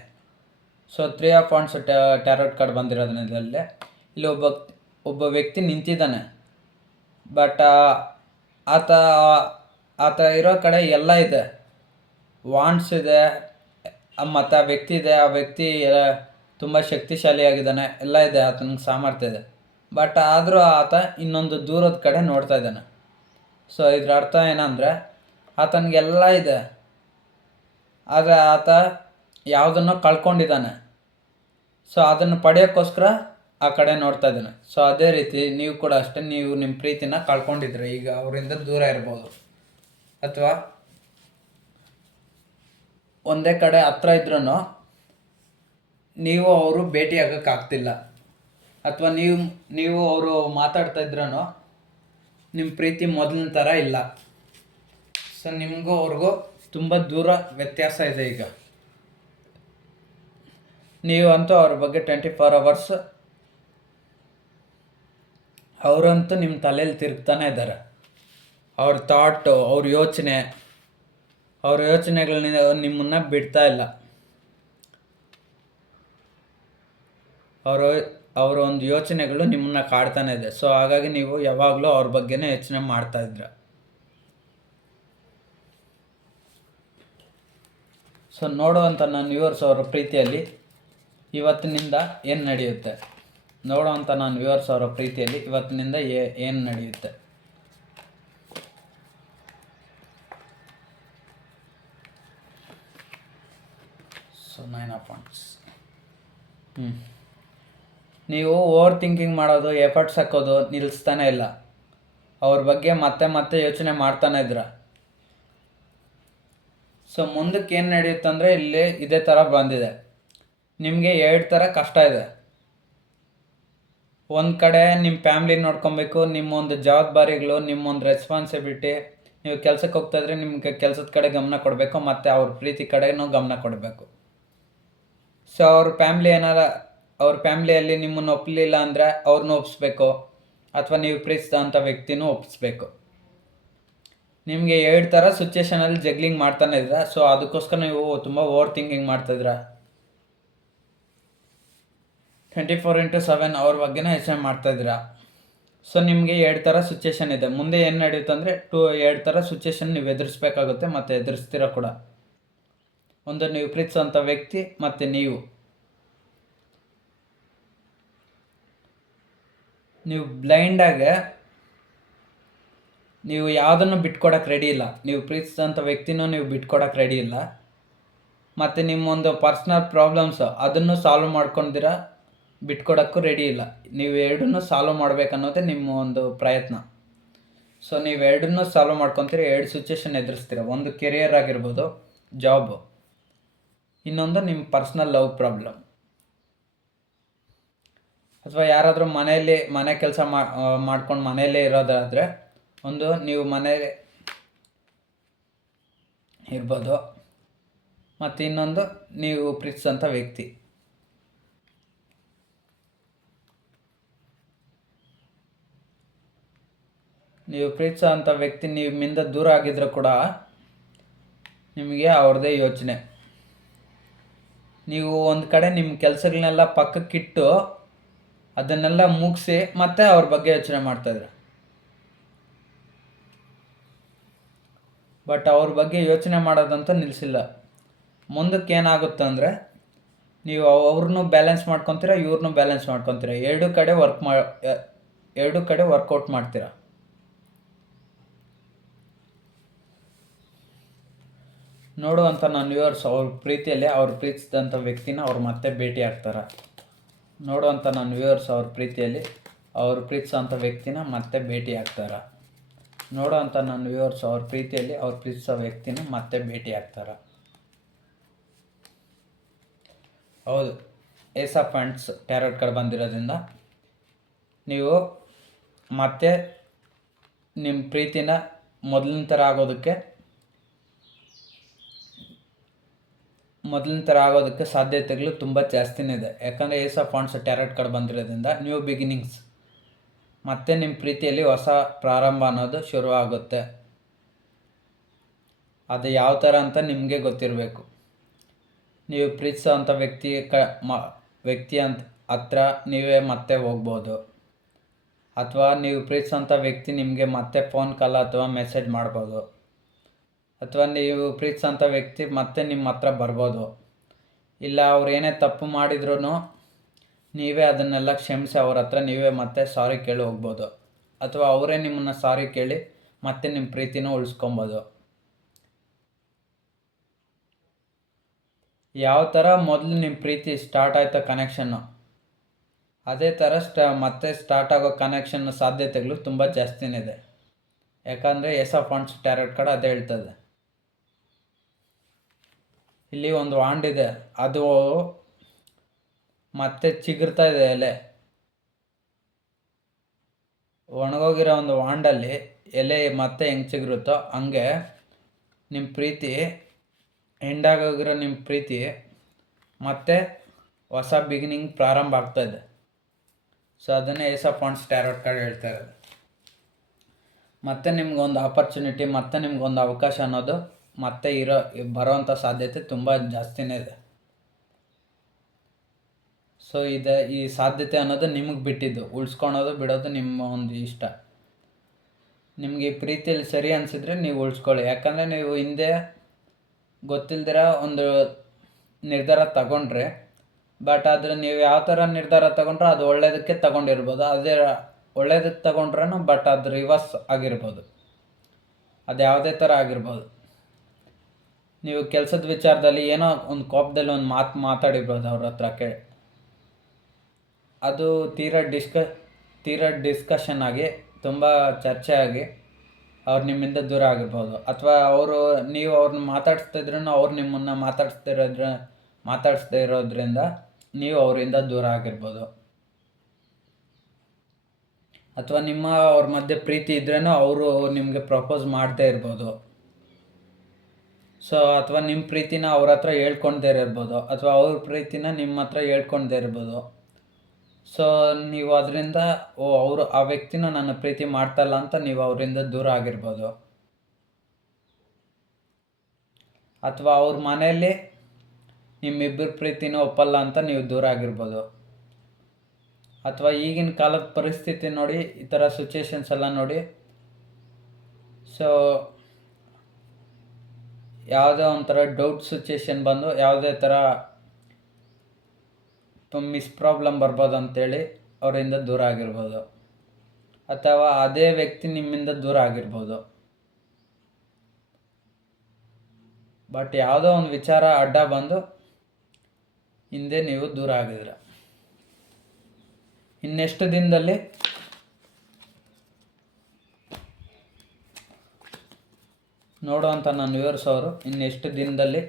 So 3 of wands tarot card ಬಂದಿರೋದ್ರಿಂದಲೇ ಇಲ್ಲಿ ಒಬ್ಬ ವ್ಯಕ್ತಿ ನಿಂತಿದ್ದಾನೆ. ಬಟ್ ಆತ ಇರೋ ಕಡೆ ಎಲ್ಲ ಇದೆ. ವಾಂಡ್ಸ್ ಇದೆ ಮತ್ತು ಆ ವ್ಯಕ್ತಿ ಇದೆ. ಆ ವ್ಯಕ್ತಿ ತುಂಬ ಶಕ್ತಿಶಾಲಿಯಾಗಿದ್ದಾನೆ, ಎಲ್ಲ ಇದೆ, ಆತನಿಗೆ ಸಾಮರ್ಥ್ಯ ಇದೆ. ಬಟ್ ಆದರೂ ಆತ ಇನ್ನೊಂದು ದೂರದ ಕಡೆ ನೋಡ್ತಾ ಇದ್ದಾನೆ. ಸೊ ಇದ್ರ ಅರ್ಥ ಏನಂದರೆ ಆತನಿಗೆಲ್ಲ ಇದೆ, ಆದರೆ ಆತ ಯಾವುದನ್ನೋ ಕಳ್ಕೊಂಡಿದ್ದಾನೆ. ಸೊ ಅದನ್ನು ಪಡೆಯೋಕ್ಕೋಸ್ಕರ ಆ ಕಡೆ ನೋಡ್ತಾ ಇದ್ದಾನೆ. ಸೊ ಅದೇ ರೀತಿ ನೀವು ಕೂಡ ಅಷ್ಟೇ, ನೀವು ನಿಮ್ಮ ಪ್ರೀತಿನ ಕಳ್ಕೊಂಡಿದ್ರೆ ಈಗ ಅವರಿಂದ ದೂರ ಇರ್ಬೋದು, ಅಥವಾ ಒಂದೇ ಕಡೆ ಹತ್ರ ಇದ್ರೂ ನೀವು ಅವರು ಭೇಟಿಯಾಗೋಕ್ಕಾಗ್ತಿಲ್ಲ, ಅಥವಾ ನೀವು ಅವರು ಮಾತಾಡ್ತಾ ಇದ್ರೂ ನಿಮ್ಮ ಪ್ರೀತಿ ಮೊದಲಿನ ಥರ ಇಲ್ಲ. ಸೊ ನಿಮಗೂ ಅವ್ರಿಗೂ ತುಂಬ ದೂರ ವ್ಯತ್ಯಾಸ ಇದೆ. ಈಗ ನೀವಂತೂ ಅವ್ರ ಬಗ್ಗೆ 24 hours ಅವರಂತೂ ನಿಮ್ಮ ತಲೆಯಲ್ಲಿ ತಿರುಗ್ತಾನೆ ಇದ್ದಾರೆ. ಅವ್ರ ಥಾಟು, ಅವ್ರ ಯೋಚನೆಗಳನ್ನ ನಿಮ್ಮನ್ನು ಬಿಡ್ತಾ ಇಲ್ಲ. ಅವರ ಒಂದು ಯೋಚನೆಗಳು ನಿಮ್ಮನ್ನು ಕಾಡ್ತಾನೆ ಇದೆ. ಸೊ ಹಾಗಾಗಿ ನೀವು ಯಾವಾಗಲೂ ಅವ್ರ ಬಗ್ಗೆನೇ ಯೋಚನೆ ಮಾಡ್ತಾ ಇದ್ರ. ಸೊ ನೋಡುವಂಥ ನನ್ನ ವ್ಯೂವರ್ಸ್ ಅವರ ಪ್ರೀತಿಯಲ್ಲಿ ಇವತ್ತಿನಿಂದ ಏನು ನಡೆಯುತ್ತೆ, ನೋಡುವಂಥ ನನ್ನ ವ್ಯೂವರ್ಸ್ ಅವರ ಪ್ರೀತಿಯಲ್ಲಿ ಇವತ್ತಿನಿಂದ ಏನು ನಡೆಯುತ್ತೆ. So 9 of wands. ನೀವು ಓವರ್ ಥಿಂಕಿಂಗ್ ಮಾಡೋದು, ಎಫರ್ಟ್ಸ್ ಹಾಕೋದು ನಿಲ್ಲಿಸ್ತಾನೆ ಇಲ್ಲ. ಅವ್ರ ಬಗ್ಗೆ ಮತ್ತೆ ಮತ್ತೆ ಯೋಚನೆ ಮಾಡ್ತಾನೆ ಇದ್ರ. ಸೊ ಮುಂದಕ್ಕೆ ಏನು ನಡೆಯುತ್ತಂದರೆ ಇಲ್ಲಿ ಇದೇ ಥರ ಬಂದಿದೆ. ನಿಮಗೆ 2 ಥರ ಕಷ್ಟ ಇದೆ. ಒಂದು ಕಡೆ ನಿಮ್ಮ ಫ್ಯಾಮ್ಲಿ ನೋಡ್ಕೊಬೇಕು, ನಿಮ್ಮೊಂದು ಜವಾಬ್ದಾರಿಗಳು, ನಿಮ್ಮೊಂದು ರೆಸ್ಪಾನ್ಸಿಬಿಲಿಟಿ. ನೀವು ಕೆಲಸಕ್ಕೆ ಹೋಗ್ತಾಯಿದ್ರೆ ನಿಮಗೆ ಕೆಲಸದ ಕಡೆ ಗಮನ ಕೊಡಬೇಕು, ಮತ್ತು ಅವ್ರ ಪ್ರೀತಿ ಕಡೆನೂ ಗಮನ ಕೊಡಬೇಕು. ಸೊ ಅವ್ರ ಫ್ಯಾಮ್ಲಿಯಲ್ಲಿ ನಿಮ್ಮನ್ನು ಒಪ್ಪಲಿಲ್ಲ ಅಂದರೆ ಅವ್ರನ್ನೂ ಒಪ್ಪಿಸ್ಬೇಕು, ಅಥವಾ ನೀವು ಪ್ರೀತಿಸಿದಂಥ ವ್ಯಕ್ತಿನೂ ಒಪ್ಪಿಸ್ಬೇಕು. ನಿಮಗೆ 2 ಥರ ಸಿಚುಯೇಷನಲ್ಲಿ ಜಗ್ಲಿಂಗ್ ಮಾಡ್ತಾನೆ ಇದ್ದೀರಾ. ಸೊ ಅದಕ್ಕೋಸ್ಕರ ನೀವು ತುಂಬ ಓವರ್ ಥಿಂಕಿಂಗ್ ಮಾಡ್ತಾಯಿದ್ದೀರಾ. 24/7 ಅವ್ರ ಬಗ್ಗೆನೇ ಯೋಚನೆ ಮಾಡ್ತಾಯಿದ್ದೀರಾ. ಸೊ ನಿಮಗೆ 2 ಥರ ಸಿಚುಯೇಷನ್ ಇದೆ. ಮುಂದೆ ಏನು ನಡೆಯುತ್ತೆ ಅಂದರೆ 2 ಥರ ಸಿಚುಯೇಷನ್ ನೀವು ಎದುರಿಸ್ಬೇಕಾಗುತ್ತೆ, ಮತ್ತು ಎದುರಿಸ್ತೀರ ಕೂಡ. ಒಂದು ನೀವು ಪ್ರೀತಿಸೋಂಥ ವ್ಯಕ್ತಿ ಮತ್ತು ನೀವು ಬ್ಲೈಂಡಾಗಿ ನೀವು ಯಾವುದನ್ನು ಬಿಟ್ಕೊಡೋಕೆ ರೆಡಿ ಇಲ್ಲ. ನೀವು ಪ್ರೀತಿಸಿದಂಥ ವ್ಯಕ್ತಿನೂ ನೀವು ಬಿಟ್ಕೊಡೋಕೆ ರೆಡಿ ಇಲ್ಲ, ಮತ್ತು ನಿಮ್ಮೊಂದು ಪರ್ಸ್ನಲ್ ಪ್ರಾಬ್ಲಮ್ಸು ಅದನ್ನು ಸಾಲ್ವ್ ಮಾಡ್ಕೊಂಡಿರ ಬಿಟ್ಕೊಡೋಕ್ಕೂ ರೆಡಿ ಇಲ್ಲ. ನೀವು ಎರಡನ್ನೂ ಸಾಲ್ವ್ ಮಾಡ್ಬೇಕನ್ನೋದೇ ನಿಮ್ಮ ಒಂದು ಪ್ರಯತ್ನ. ಸೊ ನೀವು ಎರಡನ್ನೂ ಸಾಲ್ವ್ ಮಾಡ್ಕೊತೀರ, ಎರಡು ಸಿಚುವೇಶನ್ ಎದುರಿಸ್ತೀರ. ಒಂದು ಕೆರಿಯರ್ ಆಗಿರ್ಬೋದು, ಜಾಬು, ಇನ್ನೊಂದು ನಿಮ್ಮ ಪರ್ಸ್ನಲ್ ಲವ್ ಪ್ರಾಬ್ಲಮ್. ಅಥವಾ ಯಾರಾದರೂ ಮನೆ ಕೆಲಸ ಮಾಡ್ಕೊಂಡು ಮನೆಯಲ್ಲೇ ಇರೋದಾದರೆ ಒಂದು ನೀವು ಮನೇಲಿ ಇರ್ಬೋದು, ಮತ್ತು ಇನ್ನೊಂದು ನೀವು ಪ್ರೀತಿಸೋಂಥ ವ್ಯಕ್ತಿ. ನೀವು ಪ್ರೀತಿಸೋಂಥ ವ್ಯಕ್ತಿ ನಿಮ್ಮಿಂದ ದೂರ ಆಗಿದ್ರೂ ಕೂಡ ನಿಮಗೆ ಅವ್ರದ್ದೇ ಯೋಚನೆ. ನೀವು ಒಂದು ಕಡೆ ನಿಮ್ಮ ಕೆಲಸಗಳನ್ನೆಲ್ಲ ಪಕ್ಕಕ್ಕಿಟ್ಟು ಅದನ್ನೆಲ್ಲ ಮುಗಿಸಿ ಮತ್ತೆ ಅವ್ರ ಬಗ್ಗೆ ಯೋಚನೆ ಮಾಡ್ತಾಯಿದ್ರು. ಬಟ್ ಅವ್ರ ಬಗ್ಗೆ ಯೋಚನೆ ಮಾಡೋದಂತೂ ನಿಲ್ಲಿಸಿಲ್ಲ. ಮುಂದಕ್ಕೆ ಏನಾಗುತ್ತೆ ಅಂದರೆ ನೀವು ಅವ್ರನ್ನೂ ಬ್ಯಾಲೆನ್ಸ್ ಮಾಡ್ಕೊತೀರ, ಇವ್ರನ್ನೂ ಬ್ಯಾಲೆನ್ಸ್ ಮಾಡ್ಕೊತೀರ. ಎರಡೂ ಕಡೆ ವರ್ಕೌಟ್ ಮಾಡ್ತೀರ. ನೋಡುವಂಥ ನನ್ನ ವ್ಯೂವರ್ಸ್, ಅವ್ರ ಪ್ರೀತಿಯಲ್ಲಿ ಅವ್ರು ಪ್ರೀತಿಸಿದಂಥ ವ್ಯಕ್ತಿನ ಅವ್ರು ಮತ್ತೆ ಭೇಟಿ ಆಗ್ತಾರೆ. ನೋಡುವಂಥ ನನ್ನ ವ್ಯೂವರ್ಸ್, ಅವ್ರ ಪ್ರೀತಿಯಲ್ಲಿ ಅವ್ರು ಪ್ರೀತಿಸೋಂಥ ವ್ಯಕ್ತಿನ ಮತ್ತೆ ಭೇಟಿ ಆಗ್ತಾರೆ. ನೋಡುವಂಥ ನನ್ನ ವ್ಯೂವರ್ಸ್, ಅವ್ರ ಪ್ರೀತಿಯಲ್ಲಿ ಅವ್ರು ಪ್ರೀತಿಸೋ ವ್ಯಕ್ತಿನ ಮತ್ತೆ ಭೇಟಿ ಆಗ್ತಾರೆ. ಹೌದು, ಏಸ್ ಆಫ್ ಫ್ಯಾಂಡ್ಸ್ ಟ್ಯಾರೋಟ್ ಕಾರ್ಡ್ ಬಂದಿರೋದ್ರಿಂದ ನೀವು ಮತ್ತೆ ನಿಮ್ಮ ಪ್ರೀತಿನ ಮೊದಲಿನ ಥರ ಆಗೋದಕ್ಕೆ ಸಾಧ್ಯತೆಗಳು ತುಂಬ ಜಾಸ್ತಿನೇ ಇದೆ. ಯಾಕಂದರೆ ace of wands tarot card ಬಂದಿರೋದ್ರಿಂದ ನ್ಯೂ ಬಿಗಿನಿಂಗ್ಸ್, ಮತ್ತೆ ನಿಮ್ಮ ಪ್ರೀತಿಯಲ್ಲಿ ಹೊಸ ಪ್ರಾರಂಭ ಅನ್ನೋದು ಶುರುವಾಗುತ್ತೆ. ಅದು ಯಾವ ಥರ ಅಂತ ನಿಮಗೆ ಗೊತ್ತಿರಬೇಕು. ನೀವು ಪ್ರೀತಿಸೋವಂಥ ವ್ಯಕ್ತಿ ಹತ್ರ ನೀವೇ ಮತ್ತೆ ಹೋಗ್ಬೋದು, ಅಥವಾ ನೀವು ಪ್ರೀತಿಸೋಂಥ ವ್ಯಕ್ತಿ ನಿಮಗೆ ಮತ್ತೆ ಫೋನ್ ಕಾಲ್ ಅಥವಾ ಮೆಸೇಜ್ ಮಾಡ್ಬೋದು, ಅಥವಾ ನೀವು ಪ್ರೀತಿಸೋಂಥ ವ್ಯಕ್ತಿ ಮತ್ತೆ ನಿಮ್ಮ ಹತ್ರ ಬರ್ಬೋದು. ಇಲ್ಲ ಅವ್ರು ಏನೇ ತಪ್ಪು ಮಾಡಿದ್ರೂ ನೀವೇ ಅದನ್ನೆಲ್ಲ ಕ್ಷಮಿಸಿ ಅವ್ರ ಹತ್ರ ನೀವೇ ಮತ್ತೆ ಸಾರಿ ಕೇಳಿ ಹೋಗ್ಬೋದು, ಅಥವಾ ಅವರೇ ನಿಮ್ಮನ್ನು ಸಾರಿ ಕೇಳಿ ಮತ್ತೆ ನಿಮ್ಮ ಪ್ರೀತಿನ ಉಳಿಸ್ಕೊಬೋದು. ಯಾವ ಥರ ಮೊದಲು ನಿಮ್ಮ ಪ್ರೀತಿ ಸ್ಟಾರ್ಟ್ ಆಯ್ತೋ ಕನೆಕ್ಷನ್ನು, ಅದೇ ಥರ ಮತ್ತೆ ಸ್ಟಾರ್ಟ್ ಆಗೋ ಕನೆಕ್ಷನ್ ಸಾಧ್ಯತೆಗಳು ತುಂಬ ಜಾಸ್ತಿನೇ ಇದೆ. ಯಾಕಂದರೆ ace of wands tarot card ಅದೇ ಹೇಳ್ತದೆ. ಇಲ್ಲಿ ಒಂದು ವಾಂಡ್ ಇದೆ, ಅದು ಮತ್ತೆ ಚಿಗುರ್ತಾ ಇದೆ ಎಲೆ. ಒಣಗೋಗಿರೋ ಒಂದು ವಾಂಡಲ್ಲಿ ಎಲೆ ಮತ್ತೆ ಹೆಂಗೆ ಚಿಗುರುತ್ತೋ ಹಂಗೆ ನಿಮ್ಮ ಪ್ರೀತಿ ಎಂಡಾಗೋಗಿರೋ ನಿಮ್ಮ ಪ್ರೀತಿ ಮತ್ತೆ ಹೊಸ ಬಿಗಿನಿಂಗ್ ಪ್ರಾರಂಭ ಆಗ್ತಾಯಿದೆ. ಸೊ ಅದನ್ನೇ ace of wands tarot card ಹೇಳ್ತಾ ಇರೋದು. ಮತ್ತೆ ನಿಮ್ಗೊಂದು ಆಪರ್ಚುನಿಟಿ, ಮತ್ತೆ ನಿಮ್ಗೊಂದು ಅವಕಾಶ ಅನ್ನೋದು ಮತ್ತೆ ಬರೋವಂಥ ಸಾಧ್ಯತೆ ತುಂಬ ಜಾಸ್ತಿನೇ ಇದೆ. ಸೊ ಈ ಸಾಧ್ಯತೆ ಅನ್ನೋದು ನಿಮಗೆ ಬಿಟ್ಟಿದ್ದು, ಉಳಿಸ್ಕೊಳೋದು ಬಿಡೋದು ನಿಮ್ಮ ಒಂದು ಇಷ್ಟ. ನಿಮಗೆ ಈ ಪ್ರೀತಿಯಲ್ಲಿ ಸರಿ ಅನಿಸಿದ್ರೆ ನೀವು ಉಳಿಸ್ಕೊಳ್ಳಿ. ಯಾಕಂದರೆ ನೀವು ಹಿಂದೆ ಗೊತ್ತಿಲ್ದಿರ ಒಂದು ನಿರ್ಧಾರ ತಗೊಂಡ್ರೆ, ಬಟ್ ಆದರೆ ನೀವು ಯಾವ ಥರ ನಿರ್ಧಾರ ತಗೊಂಡ್ರೆ ಅದು ಒಳ್ಳೆಯದಕ್ಕೆ ತಗೊಂಡಿರ್ಬೋದು. ಅದೇ ಒಳ್ಳೇದಕ್ಕೆ ತಗೊಂಡ್ರೂ ಬಟ್ ಅದು ರಿವರ್ಸ್ ಆಗಿರ್ಬೋದು. ಅದು ಯಾವುದೇ ಥರ ಆಗಿರ್ಬೋದು. ನೀವು ಕೆಲಸದ ವಿಚಾರದಲ್ಲಿ ಏನೋ ಒಂದು ಕೋಪದಲ್ಲಿ ಒಂದು ಮಾತಾಡಿರ್ಬೋದು ಅವ್ರ ಹತ್ರ. ಅದು ತೀರಾ ಡಿಸ್ಕಷನ್ ಆಗಿ ತುಂಬ ಚರ್ಚೆ ಆಗಿ ಅವ್ರು ನಿಮ್ಮಿಂದ ದೂರ ಆಗಿರ್ಬೋದು. ಅಥವಾ ನೀವು ಅವ್ರನ್ನ ಮಾತಾಡಿಸ್ತಿದ್ರೂ ಅವ್ರು ನಿಮ್ಮನ್ನು ಮಾತಾಡಿಸ್ದೇ ಇರೋದ್ರಿಂದ ನೀವು ಅವರಿಂದ ದೂರ ಆಗಿರ್ಬೋದು. ಅಥವಾ ಅವ್ರ ಮಧ್ಯೆ ಪ್ರೀತಿ ಇದ್ರೇನೋ ಅವರು ನಿಮಗೆ ಪ್ರಪೋಸ್ ಮಾಡದೇ ಇರ್ಬೋದು. ಸೊ ಅಥವಾ ನಿಮ್ಮ ಪ್ರೀತಿನ ಅವ್ರ ಹತ್ರ ಹೇಳ್ಕೊಳ್ದೇ ಇರ್ಬೋದು, ಅಥವಾ ಅವ್ರ ಪ್ರೀತಿನ ನಿಮ್ಮ ಹತ್ರ ಹೇಳ್ಕೊಳ್ದೇ ಇರ್ಬೋದು. ಸೊ ನೀವು ಅದರಿಂದ ಅವರು ಆ ವ್ಯಕ್ತಿನ ನನ್ನ ಪ್ರೀತಿ ಮಾಡ್ತಾಯಿಲ್ಲ ಅಂತ ನೀವು ಅವರಿಂದ ದೂರ ಆಗಿರ್ಬೋದು. ಅಥವಾ ಅವ್ರ ಮನೆಯಲ್ಲಿ ನಿಮ್ಮಿಬ್ಬರ ಪ್ರೀತಿನ ಒಪ್ಪಲ್ಲ ಅಂತ ನೀವು ದೂರ ಆಗಿರ್ಬೋದು. ಅಥವಾ ಈಗಿನ ಕಾಲದ ಪರಿಸ್ಥಿತಿ ನೋಡಿ, ಈ ಥರ ಸಿಚುವೇಶನ್ಸ್ ಎಲ್ಲ ನೋಡಿ, ಸೊ ಯಾವುದೇ ಒಂಥರ ಡೌಟ್ ಸಿಚುವೇಶನ್ ಬಂದು ಯಾವುದೇ ಥರ ಪ್ರಾಬ್ಲಮ್ ಬರ್ಬೋದು ಅಂತೇಳಿ ಅವರಿಂದ ದೂರ ಆಗಿರ್ಬೋದು. ಅಥವಾ ಅದೇ ವ್ಯಕ್ತಿ ನಿಮ್ಮಿಂದ ದೂರ ಆಗಿರ್ಬೋದು. ಬಟ್ ಯಾವುದೋ ಒಂದು ವಿಚಾರ ಅಡ್ಡ ಬಂದು ಹಿಂದೆ ನೀವು ದೂರ ಆಗಿದ್ದೀರ. ಇನ್ನೆಷ್ಟು ದಿನದಲ್ಲಿ ನೋಡುವಂಥ ನನ್ನ ವ್ಯೂವರ್ಸ್ ಅವರು ಇನ್ನೆಷ್ಟು ದಿನದಲ್ಲಿ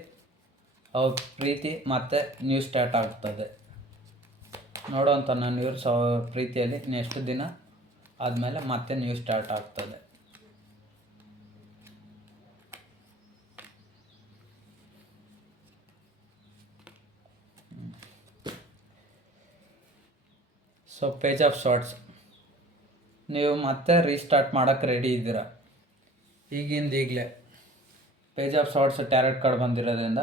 ಅವ್ರ ಪ್ರೀತಿ ಮತ್ತೆ ನ್ಯೂ ಸ್ಟಾರ್ಟ್ ಆಗ್ತದೆ. ನೋಡುವಂಥ ನನ್ನ ವ್ಯೂವರ್ಸ್ ಅವ್ರ ಪ್ರೀತಿಯಲ್ಲಿ ಇನ್ನೆಷ್ಟು ದಿನ ಆದಮೇಲೆ ಮತ್ತೆ ನ್ಯೂ ಸ್ಟಾರ್ಟ್ ಆಗ್ತದೆ. ಸೊ ಪೇಜ್ ಆಫ್ ಶಾರ್ಟ್ಸ್, ನೀವು ಮತ್ತೆ ರೀಸ್ಟಾರ್ಟ್ ಮಾಡೋಕ್ಕೆ ರೆಡಿ ಇದ್ದೀರಾ ಈಗಲೇ. Page of shorts tarot card ಬಂದಿರೋದ್ರಿಂದ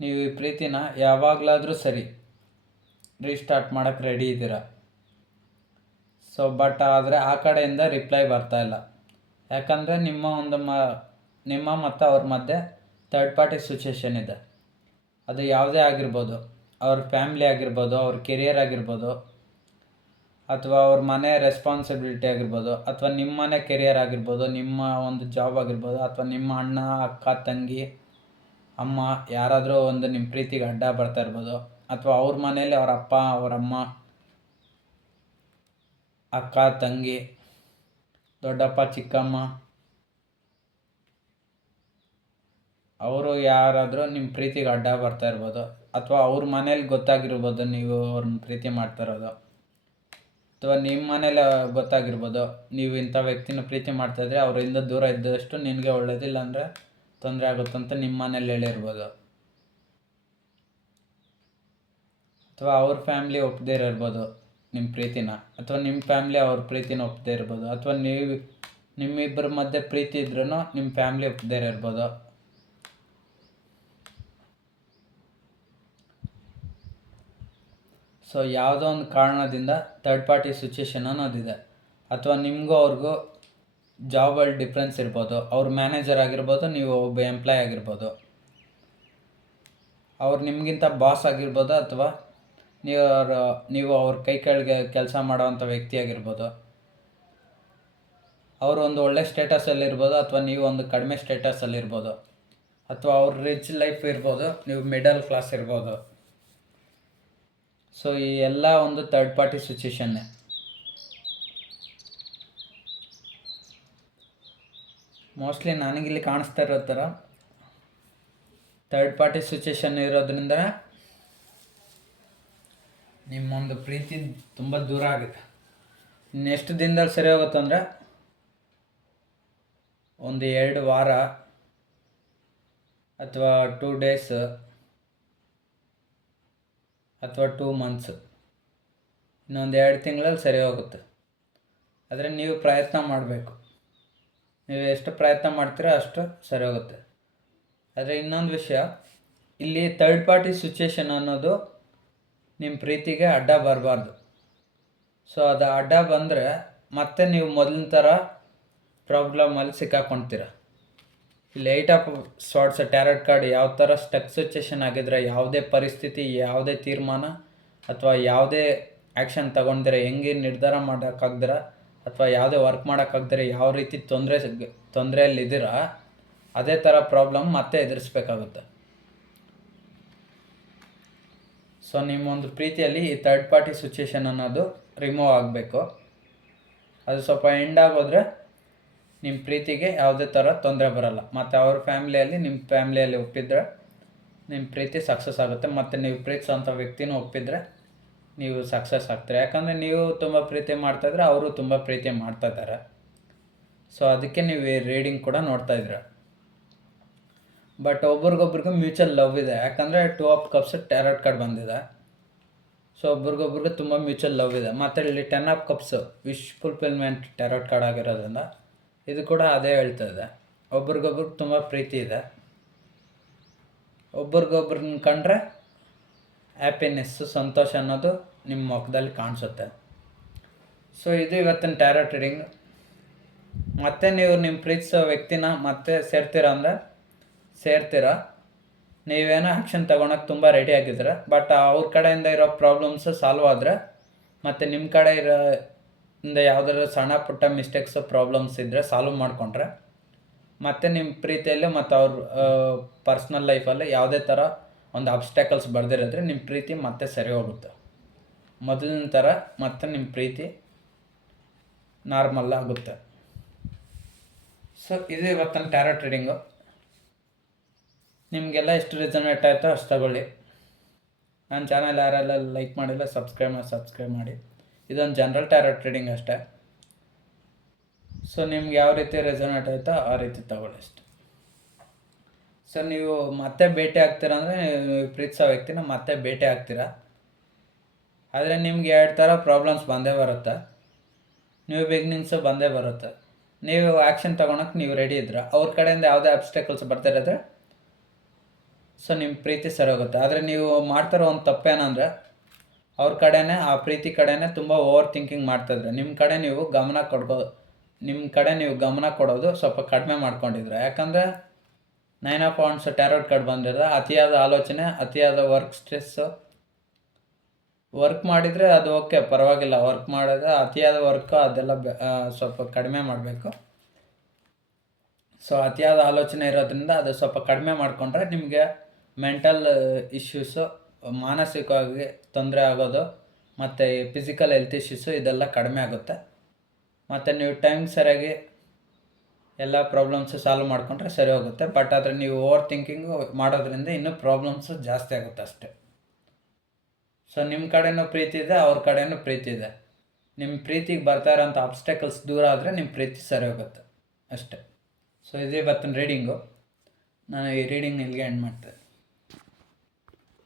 ನೀವು ಈ ಪ್ರೀತಿನ ಯಾವಾಗಲಾದರೂ ಸರಿ ರೀಸ್ಟಾರ್ಟ್ ಮಾಡೋಕ್ಕೆ ರೆಡಿ ಇದ್ದೀರಾ. ಸೊ ಬಟ್ ಆದರೆ ಆ ಕಡೆಯಿಂದ ರಿಪ್ಲೈ ಬರ್ತಾಯಿಲ್ಲ. ಯಾಕಂದರೆ ನಿಮ್ಮ ಮತ್ತು ಅವ್ರ ಮಧ್ಯೆ ಥರ್ಡ್ ಪಾರ್ಟಿ ಸಿಚುವೇಶನ್ ಇದೆ. ಅದು ಯಾವುದೇ ಆಗಿರ್ಬೋದು, ಅವ್ರ ಫ್ಯಾಮ್ಲಿ ಆಗಿರ್ಬೋದು, ಅವ್ರ ಕೆರಿಯರ್ ಆಗಿರ್ಬೋದು, ಅಥವಾ ಅವ್ರ ಮನೆ ರೆಸ್ಪಾನ್ಸಿಬಿಲಿಟಿ ಆಗಿರ್ಬೋದು, ಅಥವಾ ನಿಮ್ಮ ಮನೆ ಕೆರಿಯರ್ ಆಗಿರ್ಬೋದು, ನಿಮ್ಮ ಒಂದು ಜಾಬ್ ಆಗಿರ್ಬೋದು, ಅಥವಾ ನಿಮ್ಮ ಅಣ್ಣ, ಅಕ್ಕ, ತಂಗಿ, ಅಮ್ಮ ಯಾರಾದರೂ ಒಂದು ನಿಮ್ಮ ಪ್ರೀತಿಗೆ ಅಡ್ಡ ಬರ್ತಾ ಇರ್ಬೋದು, ಅಥವಾ ಅವ್ರ ಮನೇಲಿ ಅವ್ರ ಅಪ್ಪ, ಅವ್ರ ಅಮ್ಮ, ಅಕ್ಕ, ತಂಗಿ, ದೊಡ್ಡಪ್ಪ, ಚಿಕ್ಕಮ್ಮ ಅವರು ಯಾರಾದರೂ ನಿಮ್ಮ ಪ್ರೀತಿಗೆ ಅಡ್ಡ ಬರ್ತಾ ಇರ್ಬೋದು, ಅಥವಾ ಅವ್ರ ಮನೇಲಿ ಗೊತ್ತಾಗಿರ್ಬೋದು ನೀವು ಅವ್ರನ್ನ ಪ್ರೀತಿ ಮಾಡ್ತಾ ಇರೋದು, ಅಥವಾ ನಿಮ್ಮ ಮನೇಲಿ ಗೊತ್ತಾಗಿರ್ಬೋದು ನೀವು ಇಂಥ ವ್ಯಕ್ತಿನ ಪ್ರೀತಿ ಮಾಡ್ತಾಯಿದ್ರೆ ಅವರಿಂದ ದೂರ ಇದ್ದಷ್ಟು ನಿನಗೆ ಒಳ್ಳೇದಿಲ್ಲ ಅಂದರೆ ತೊಂದರೆ ಆಗುತ್ತಂತ ನಿಮ್ಮ ಮನೇಲಿ ಹೇಳಿರ್ಬೋದು, ಅಥವಾ ಅವ್ರ ಫ್ಯಾಮ್ಲಿ ಒಪ್ಪದೇ ಇರ್ಬೋದು ನಿಮ್ಮ ಪ್ರೀತಿನ, ಅಥವಾ ನಿಮ್ಮ ಫ್ಯಾಮ್ಲಿ ಅವ್ರ ಪ್ರೀತಿನ ಒಪ್ಪದೇ ಇರ್ಬೋದು, ಅಥವಾ ನಿಮ್ಮಿಬ್ಬರ ಮಧ್ಯೆ ಪ್ರೀತಿ ಇದ್ರೂ ನಿಮ್ಮ ಫ್ಯಾಮ್ಲಿ ಒಪ್ಪದೇ ಇರ್ಬೋದು. ಸೊ ಯಾವುದೋ ಒಂದು ಕಾರಣದಿಂದ ಥರ್ಡ್ ಪಾರ್ಟಿ ಸಿಚುವೇಶನ್ ಅನ್ನೋದಿದೆ. ಅಥವಾ ನಿಮಗೂ ಅವ್ರಿಗೂ ಜಾಬಲ್ಲಿ ಡಿಫ್ರೆನ್ಸ್ ಇರ್ಬೋದು. ಅವ್ರ ಮ್ಯಾನೇಜರ್ ಆಗಿರ್ಬೋದು, ನೀವು ಒಬ್ಬ ಎಂಪ್ಲಾಯ್ ಆಗಿರ್ಬೋದು. ಅವ್ರು ನಿಮಗಿಂತ ಬಾಸ್ ಆಗಿರ್ಬೋದು, ಅಥವಾ ನೀವು ಅವ್ರ ಕೈ ಕೆಳಗೆ ಕೆಲಸ ಮಾಡೋವಂಥ ವ್ಯಕ್ತಿ ಆಗಿರ್ಬೋದು. ಅವರು ಒಂದು ಒಳ್ಳೆ ಸ್ಟೇಟಸಲ್ಲಿರ್ಬೋದು, ಅಥವಾ ನೀವು ಒಂದು ಕಡಿಮೆ ಸ್ಟೇಟಸಲ್ಲಿರ್ಬೋದು, ಅಥವಾ ಅವ್ರ ರಿಚ್ ಲೈಫ್ ಇರ್ಬೋದು, ನೀವು ಮಿಡಲ್ ಕ್ಲಾಸ್ ಇರ್ಬೋದು. ಸೊ ಈ ಎಲ್ಲ ಒಂದು ಥರ್ಡ್ ಪಾರ್ಟಿ ಸಿಚುವೇಶನ್ನೇ. ಮೋಸ್ಟ್ಲಿ ನನಗಿಲ್ಲಿ ಕಾಣಿಸ್ತಾ ಇರೋ ಥರ ಥರ್ಡ್ ಪಾರ್ಟಿ ಸಿಚುವೇಶನ್ ಇರೋದ್ರಿಂದ ನಿಮ್ಮೊಂದು ಪ್ರೀತಿ ತುಂಬ ದೂರ ಆಗಿದೆ. ಇನ್ನೆಷ್ಟು ದಿನದಲ್ಲಿ ಸರಿ ಹೋಗುತ್ತಂದರೆ ಒಂದು 2 ವಾರ ಅಥವಾ 2 ಡೇಸ್ ಅಥವಾ 2 ಮಂತ್ಸ್, ಇನ್ನೊಂದು 2 ತಿಂಗಳಲ್ಲಿ ಸರಿ ಹೋಗುತ್ತೆ. ಆದರೆ ನೀವು ಪ್ರಯತ್ನ ಮಾಡಬೇಕು. ನೀವು ಎಷ್ಟು ಪ್ರಯತ್ನ ಮಾಡ್ತೀರೋ ಅಷ್ಟು ಸರಿ ಹೋಗುತ್ತೆ. ಆದರೆ ಇನ್ನೊಂದು ವಿಷಯ, ಇಲ್ಲಿ ಥರ್ಡ್ ಪಾರ್ಟಿ ಸಿಚುವೇಶನ್ ಅನ್ನೋದು ನಿಮ್ಮ ಪ್ರೀತಿಗೆ ಅಡ್ಡ ಬರಬಾರ್ದು. ಸೊ ಅದು ಅಡ್ಡ ಬಂದರೆ ಮತ್ತೆ ನೀವು ಮೊದಲಿನ ಥರ ಪ್ರಾಬ್ಲಮಲ್ಲಿ ಸಿಕ್ಕಾಕೊಳ್ತೀರ. ಇಲ್ಲಿ 8 ಆಫ್ ಸಾರ್ಟ್ಸ್ ಟ್ಯಾರೆಟ್ ಕಾರ್ಡ್ ಯಾವ ಥರ ಸ್ಟಕ್ ಸಿಚುವೇಶನ್ ಆಗಿದ್ರೆ, ಯಾವುದೇ ಪರಿಸ್ಥಿತಿ, ಯಾವುದೇ ತೀರ್ಮಾನ ಅಥವಾ ಯಾವುದೇ ಆ್ಯಕ್ಷನ್ ತಗೊಂಡಿರ, ಹೆಂಗೆ ನಿರ್ಧಾರ ಮಾಡೋಕ್ಕಾಗ್ದಿರ, ಅಥವಾ ಯಾವುದೇ ವರ್ಕ್ ಮಾಡೋಕ್ಕಾಗ್ದಿರ, ಯಾವ ರೀತಿ ತೊಂದರೆಯಲ್ಲಿದ್ದೀರ, ಅದೇ ಥರ ಪ್ರಾಬ್ಲಮ್ ಮತ್ತೆ ಎದುರಿಸ್ಬೇಕಾಗುತ್ತೆ. ಸೊ ನಿಮ್ಮೊಂದು ಪ್ರೀತಿಯಲ್ಲಿ ಈ ಥರ್ಡ್ ಪಾರ್ಟಿ ಸಿಚುವೇಶನ್ ಅನ್ನೋದು ರಿಮೂವ್ ಆಗಬೇಕು. ಅದು ಸ್ವಲ್ಪ ಎಂಡ್ ಆಗೋದ್ರೆ ನಿಮ್ಮ ಪ್ರೀತಿಗೆ ಯಾವುದೇ ಥರ ತೊಂದರೆ ಬರೋಲ್ಲ. ಮತ್ತು ಅವ್ರ ಫ್ಯಾಮ್ಲಿಯಲ್ಲಿ ನಿಮ್ಮ ಫ್ಯಾಮ್ಲಿಯಲ್ಲಿ ಒಪ್ಪಿದ್ರೆ ನಿಮ್ಮ ಪ್ರೀತಿ ಸಕ್ಸಸ್ ಆಗುತ್ತೆ. ಮತ್ತು ನೀವು ಪ್ರೀತಿಸೋಂಥ ವ್ಯಕ್ತಿನೂ ಒಪ್ಪಿದರೆ ನೀವು ಸಕ್ಸಸ್ ಆಗ್ತೀರ. ಯಾಕಂದರೆ ನೀವು ತುಂಬ ಪ್ರೀತಿ ಮಾಡ್ತಾಯಿದ್ರೆ ಅವರು ತುಂಬ ಪ್ರೀತಿ ಮಾಡ್ತಾಯಿದ್ದಾರೆ. ಸೊ ಅದಕ್ಕೆ ನೀವು ಈ ರೀಡಿಂಗ್ ಕೂಡ ನೋಡ್ತಾಯಿದ್ದೀರ. ಬಟ್ ಒಬ್ರಿಗೊಬ್ರಿಗೂ ಮ್ಯೂಚುವಲ್ ಲವ್ ಇದೆ. ಯಾಕಂದರೆ 2 ಆಫ್ ಕಪ್ಸ್ ಟ್ಯಾರೆಟ್ ಕಾರ್ಡ್ ಬಂದಿದೆ. ಸೊ ಒಬ್ರಿಗೊಬ್ರಿಗೂ ತುಂಬ ಮ್ಯೂಚುವಲ್ ಲವ್ ಇದೆ. ಮತ್ತು ಇಲ್ಲಿ 10 of cups wish fulfilment tarot card ಆಗಿರೋದ್ರಿಂದ ಇದು ಕೂಡ ಅದೇ ಹೇಳ್ತಾ ಇದೆ. ಒಬ್ರಿಗೊಬ್ರಿಗೆ ತುಂಬ ಪ್ರೀತಿ ಇದೆ. ಒಬ್ರಿಗೊಬ್ರನ್ನ ಕಂಡ್ರೆ ಹ್ಯಾಪಿನೆಸ್ಸು, ಸಂತೋಷ ಅನ್ನೋದು ನಿಮ್ಮ ಮುಖದಲ್ಲಿ ಕಾಣಿಸುತ್ತೆ. ಸೊ ಇದು ಇವತ್ತಿನ ಟ್ಯಾರೆಟ್ ರೀಡಿಂಗ್. ಮತ್ತೆ ನೀವು ನಿಮ್ಮ ಪ್ರೀತಿಸೋ ವ್ಯಕ್ತಿನ ಮತ್ತೆ ಸೇರ್ತೀರಾ. ನೀವೇನೋ ಆ್ಯಕ್ಷನ್ ತೊಗೊಳಕ್ಕೆ ತುಂಬ ರೆಡಿ ಆಗಿದ್ದೀರ. ಬಟ್ ಅವ್ರ ಕಡೆಯಿಂದ ಇರೋ ಪ್ರಾಬ್ಲಮ್ಸು ಸಾಲ್ವ್ ಆದರೆ, ಮತ್ತು ನಿಮ್ಮ ಕಡೆ ಯಾವುದಾದ್ರು ಸಣ್ಣ ಪುಟ್ಟ ಮಿಸ್ಟೇಕ್ಸು ಪ್ರಾಬ್ಲಮ್ಸ್ ಇದ್ದರೆ ಸಾಲ್ವ್ ಮಾಡಿಕೊಂಡ್ರೆ ಮತ್ತು ನಿಮ್ಮ ಪ್ರೀತಿಯಲ್ಲಿ ಮತ್ತು ಅವ್ರ ಪರ್ಸ್ನಲ್ ಲೈಫಲ್ಲಿ ಯಾವುದೇ ಥರ ಒಂದು ಅಬ್ಸ್ಟ್ಯಾಕಲ್ಸ್ ಬರ್ದಿರೋದ್ರೆ ನಿಮ್ಮ ಪ್ರೀತಿ ಮತ್ತೆ ಸರಿ ಹೋಗುತ್ತೆ. ಮೊದಲಿನ ಥರ ಮತ್ತೆ ನಿಮ್ಮ ಪ್ರೀತಿ ನಾರ್ಮಲ್ ಆಗುತ್ತೆ. ಸೊ ಇದು ಇವತ್ತಿನ ಟ್ಯಾರೋಟ್ ರೀಡಿಂಗು. ನಿಮಗೆಲ್ಲ ಎಷ್ಟು ರಿಸನೇಟ್ ಆಯಿತೋ ಅಷ್ಟು ತಗೊಳ್ಳಿ. ನನ್ನ ಚಾನಲ್ ಯಾರೆಲ್ಲ ಲೈಕ್ ಮಾಡಿಲ್ಲ ಸಬ್ಸ್ಕ್ರೈಬ್ ಮಾಡಿ. ಇದೊಂದು ಜನರಲ್ ಟ್ಯಾರೋಟ್ ರೀಡಿಂಗ್ ಅಷ್ಟೇ. ಸೊ ನಿಮ್ಗೆ ಯಾವ ರೀತಿ ರೆಸನೇಟ್ ಆಯಿತೋ ಆ ರೀತಿ ತಗೊಳ್ಳಿ ಅಷ್ಟೆ. ಸೊ ನೀವು ಮತ್ತೆ ಭೇಟಿ ಆಗ್ತೀರ ಅಂದರೆ ಪ್ರೀತಿಸೋ ವ್ಯಕ್ತಿನ ಮತ್ತೆ ಭೇಟಿ ಆಗ್ತೀರಾ. ಆದರೆ ನಿಮ್ಗೆ 2 ಥರ ಪ್ರಾಬ್ಲಮ್ಸ್ ಬಂದೇ ಬರುತ್ತೆ. ನೀವು ಬಿಗಿನಿಂಗ್ಸು ಬಂದೇ ಬರುತ್ತೆ. ನೀವು ಆ್ಯಕ್ಷನ್ ತೊಗೊಳಕ್ಕೆ ನೀವು ರೆಡಿ ಇದ್ರೆ ಅವ್ರ ಕಡೆಯಿಂದ ಯಾವುದೇ ಅಬ್ಸ್ಟೆಕಲ್ಸ್ ಬರ್ತಿರೋದ್ರೆ ಸೊ ನಿಮ್ಮ ಪ್ರೀತಿ ಸರಿ ಹೋಗುತ್ತೆ. ಆದರೆ ನೀವು ಮಾಡ್ತಿರೋ ಒಂದು ತಪ್ಪೇನಂದರೆ ಅವ್ರ ಕಡೆನೇ ಆ ಪ್ರೀತಿ ಕಡೆನೇ ತುಂಬ ಓವರ್ ಥಿಂಕಿಂಗ್ ಮಾಡ್ತಾಯಿದ್ರೆ ನಿಮ್ಮ ಕಡೆ ನೀವು ಗಮನ ಕೊಡೋದು ಸ್ವಲ್ಪ ಕಡಿಮೆ ಮಾಡ್ಕೊಂಡಿದ್ರೆ. ಯಾಕಂದರೆ 9 ಆಫ್ ವಾಂಡ್ಸ್ ಟ್ಯಾರೋಟ್ ಕಾರ್ಡ್ ಬಂದಿರೋದು ಅತಿಯಾದ ಆಲೋಚನೆ, ಅತಿಯಾದ ವರ್ಕ್ ಸ್ಟ್ರೆಸ್ಸು. ವರ್ಕ್ ಮಾಡಿದರೆ ಅದು ಓಕೆ, ಪರವಾಗಿಲ್ಲ. ವರ್ಕ್ ಮಾಡಿದ್ರೆ ಅತಿಯಾದ ವರ್ಕು ಅದೆಲ್ಲ ಸ್ವಲ್ಪ ಕಡಿಮೆ ಮಾಡಬೇಕು. ಸೊ ಅತಿಯಾದ ಆಲೋಚನೆ ಇರೋದ್ರಿಂದ ಅದು ಸ್ವಲ್ಪ ಕಡಿಮೆ ಮಾಡಿಕೊಂಡ್ರೆ ನಿಮಗೆ ಮೆಂಟಲ್ ಇಶ್ಯೂಸು, ಮಾನಸಿಕವಾಗಿ ತೊಂದರೆ ಆಗೋದು ಮತ್ತು ಫಿಸಿಕಲ್ ಹೆಲ್ತ್ ಇಶ್ಯೂಸು ಇದೆಲ್ಲ ಕಡಿಮೆ ಆಗುತ್ತೆ. ಮತ್ತು ನೀವು ಟೈಮ್ ಸರಿಯಾಗಿ ಎಲ್ಲ ಪ್ರಾಬ್ಲಮ್ಸು ಸಾಲ್ವ್ ಮಾಡಿಕೊಂಡ್ರೆ ಸರಿ ಹೋಗುತ್ತೆ. ಬಟ್ ಆದರೆ ನೀವು ಓವರ್ ಥಿಂಕಿಂಗು ಮಾಡೋದ್ರಿಂದ ಇನ್ನೂ ಪ್ರಾಬ್ಲಮ್ಸು ಜಾಸ್ತಿ ಆಗುತ್ತೆ ಅಷ್ಟೇ. ಸೊ ನಿಮ್ಮ ಕಡೆಯೂ ಪ್ರೀತಿ ಇದೆ, ಅವ್ರ ಕಡೆಯೂ ಪ್ರೀತಿ ಇದೆ. ನಿಮ್ಮ ಪ್ರೀತಿಗೆ ಬರ್ತಾ ಇರೋಂಥ ಆಬ್ಸ್ಟೆಕಲ್ಸ್ ದೂರ ಆದರೆ ನಿಮ್ಮ ಪ್ರೀತಿ ಸರಿ ಹೋಗುತ್ತೆ ಅಷ್ಟೇ. ಸೊ ಇದು ಇವತ್ತಿನ ರೀಡಿಂಗು. ನಾನು ಈ ರೀಡಿಂಗ್ ಇಲ್ಲಿಗೆ ಎಂಡ್ ಮಾಡ್ತೇನೆ.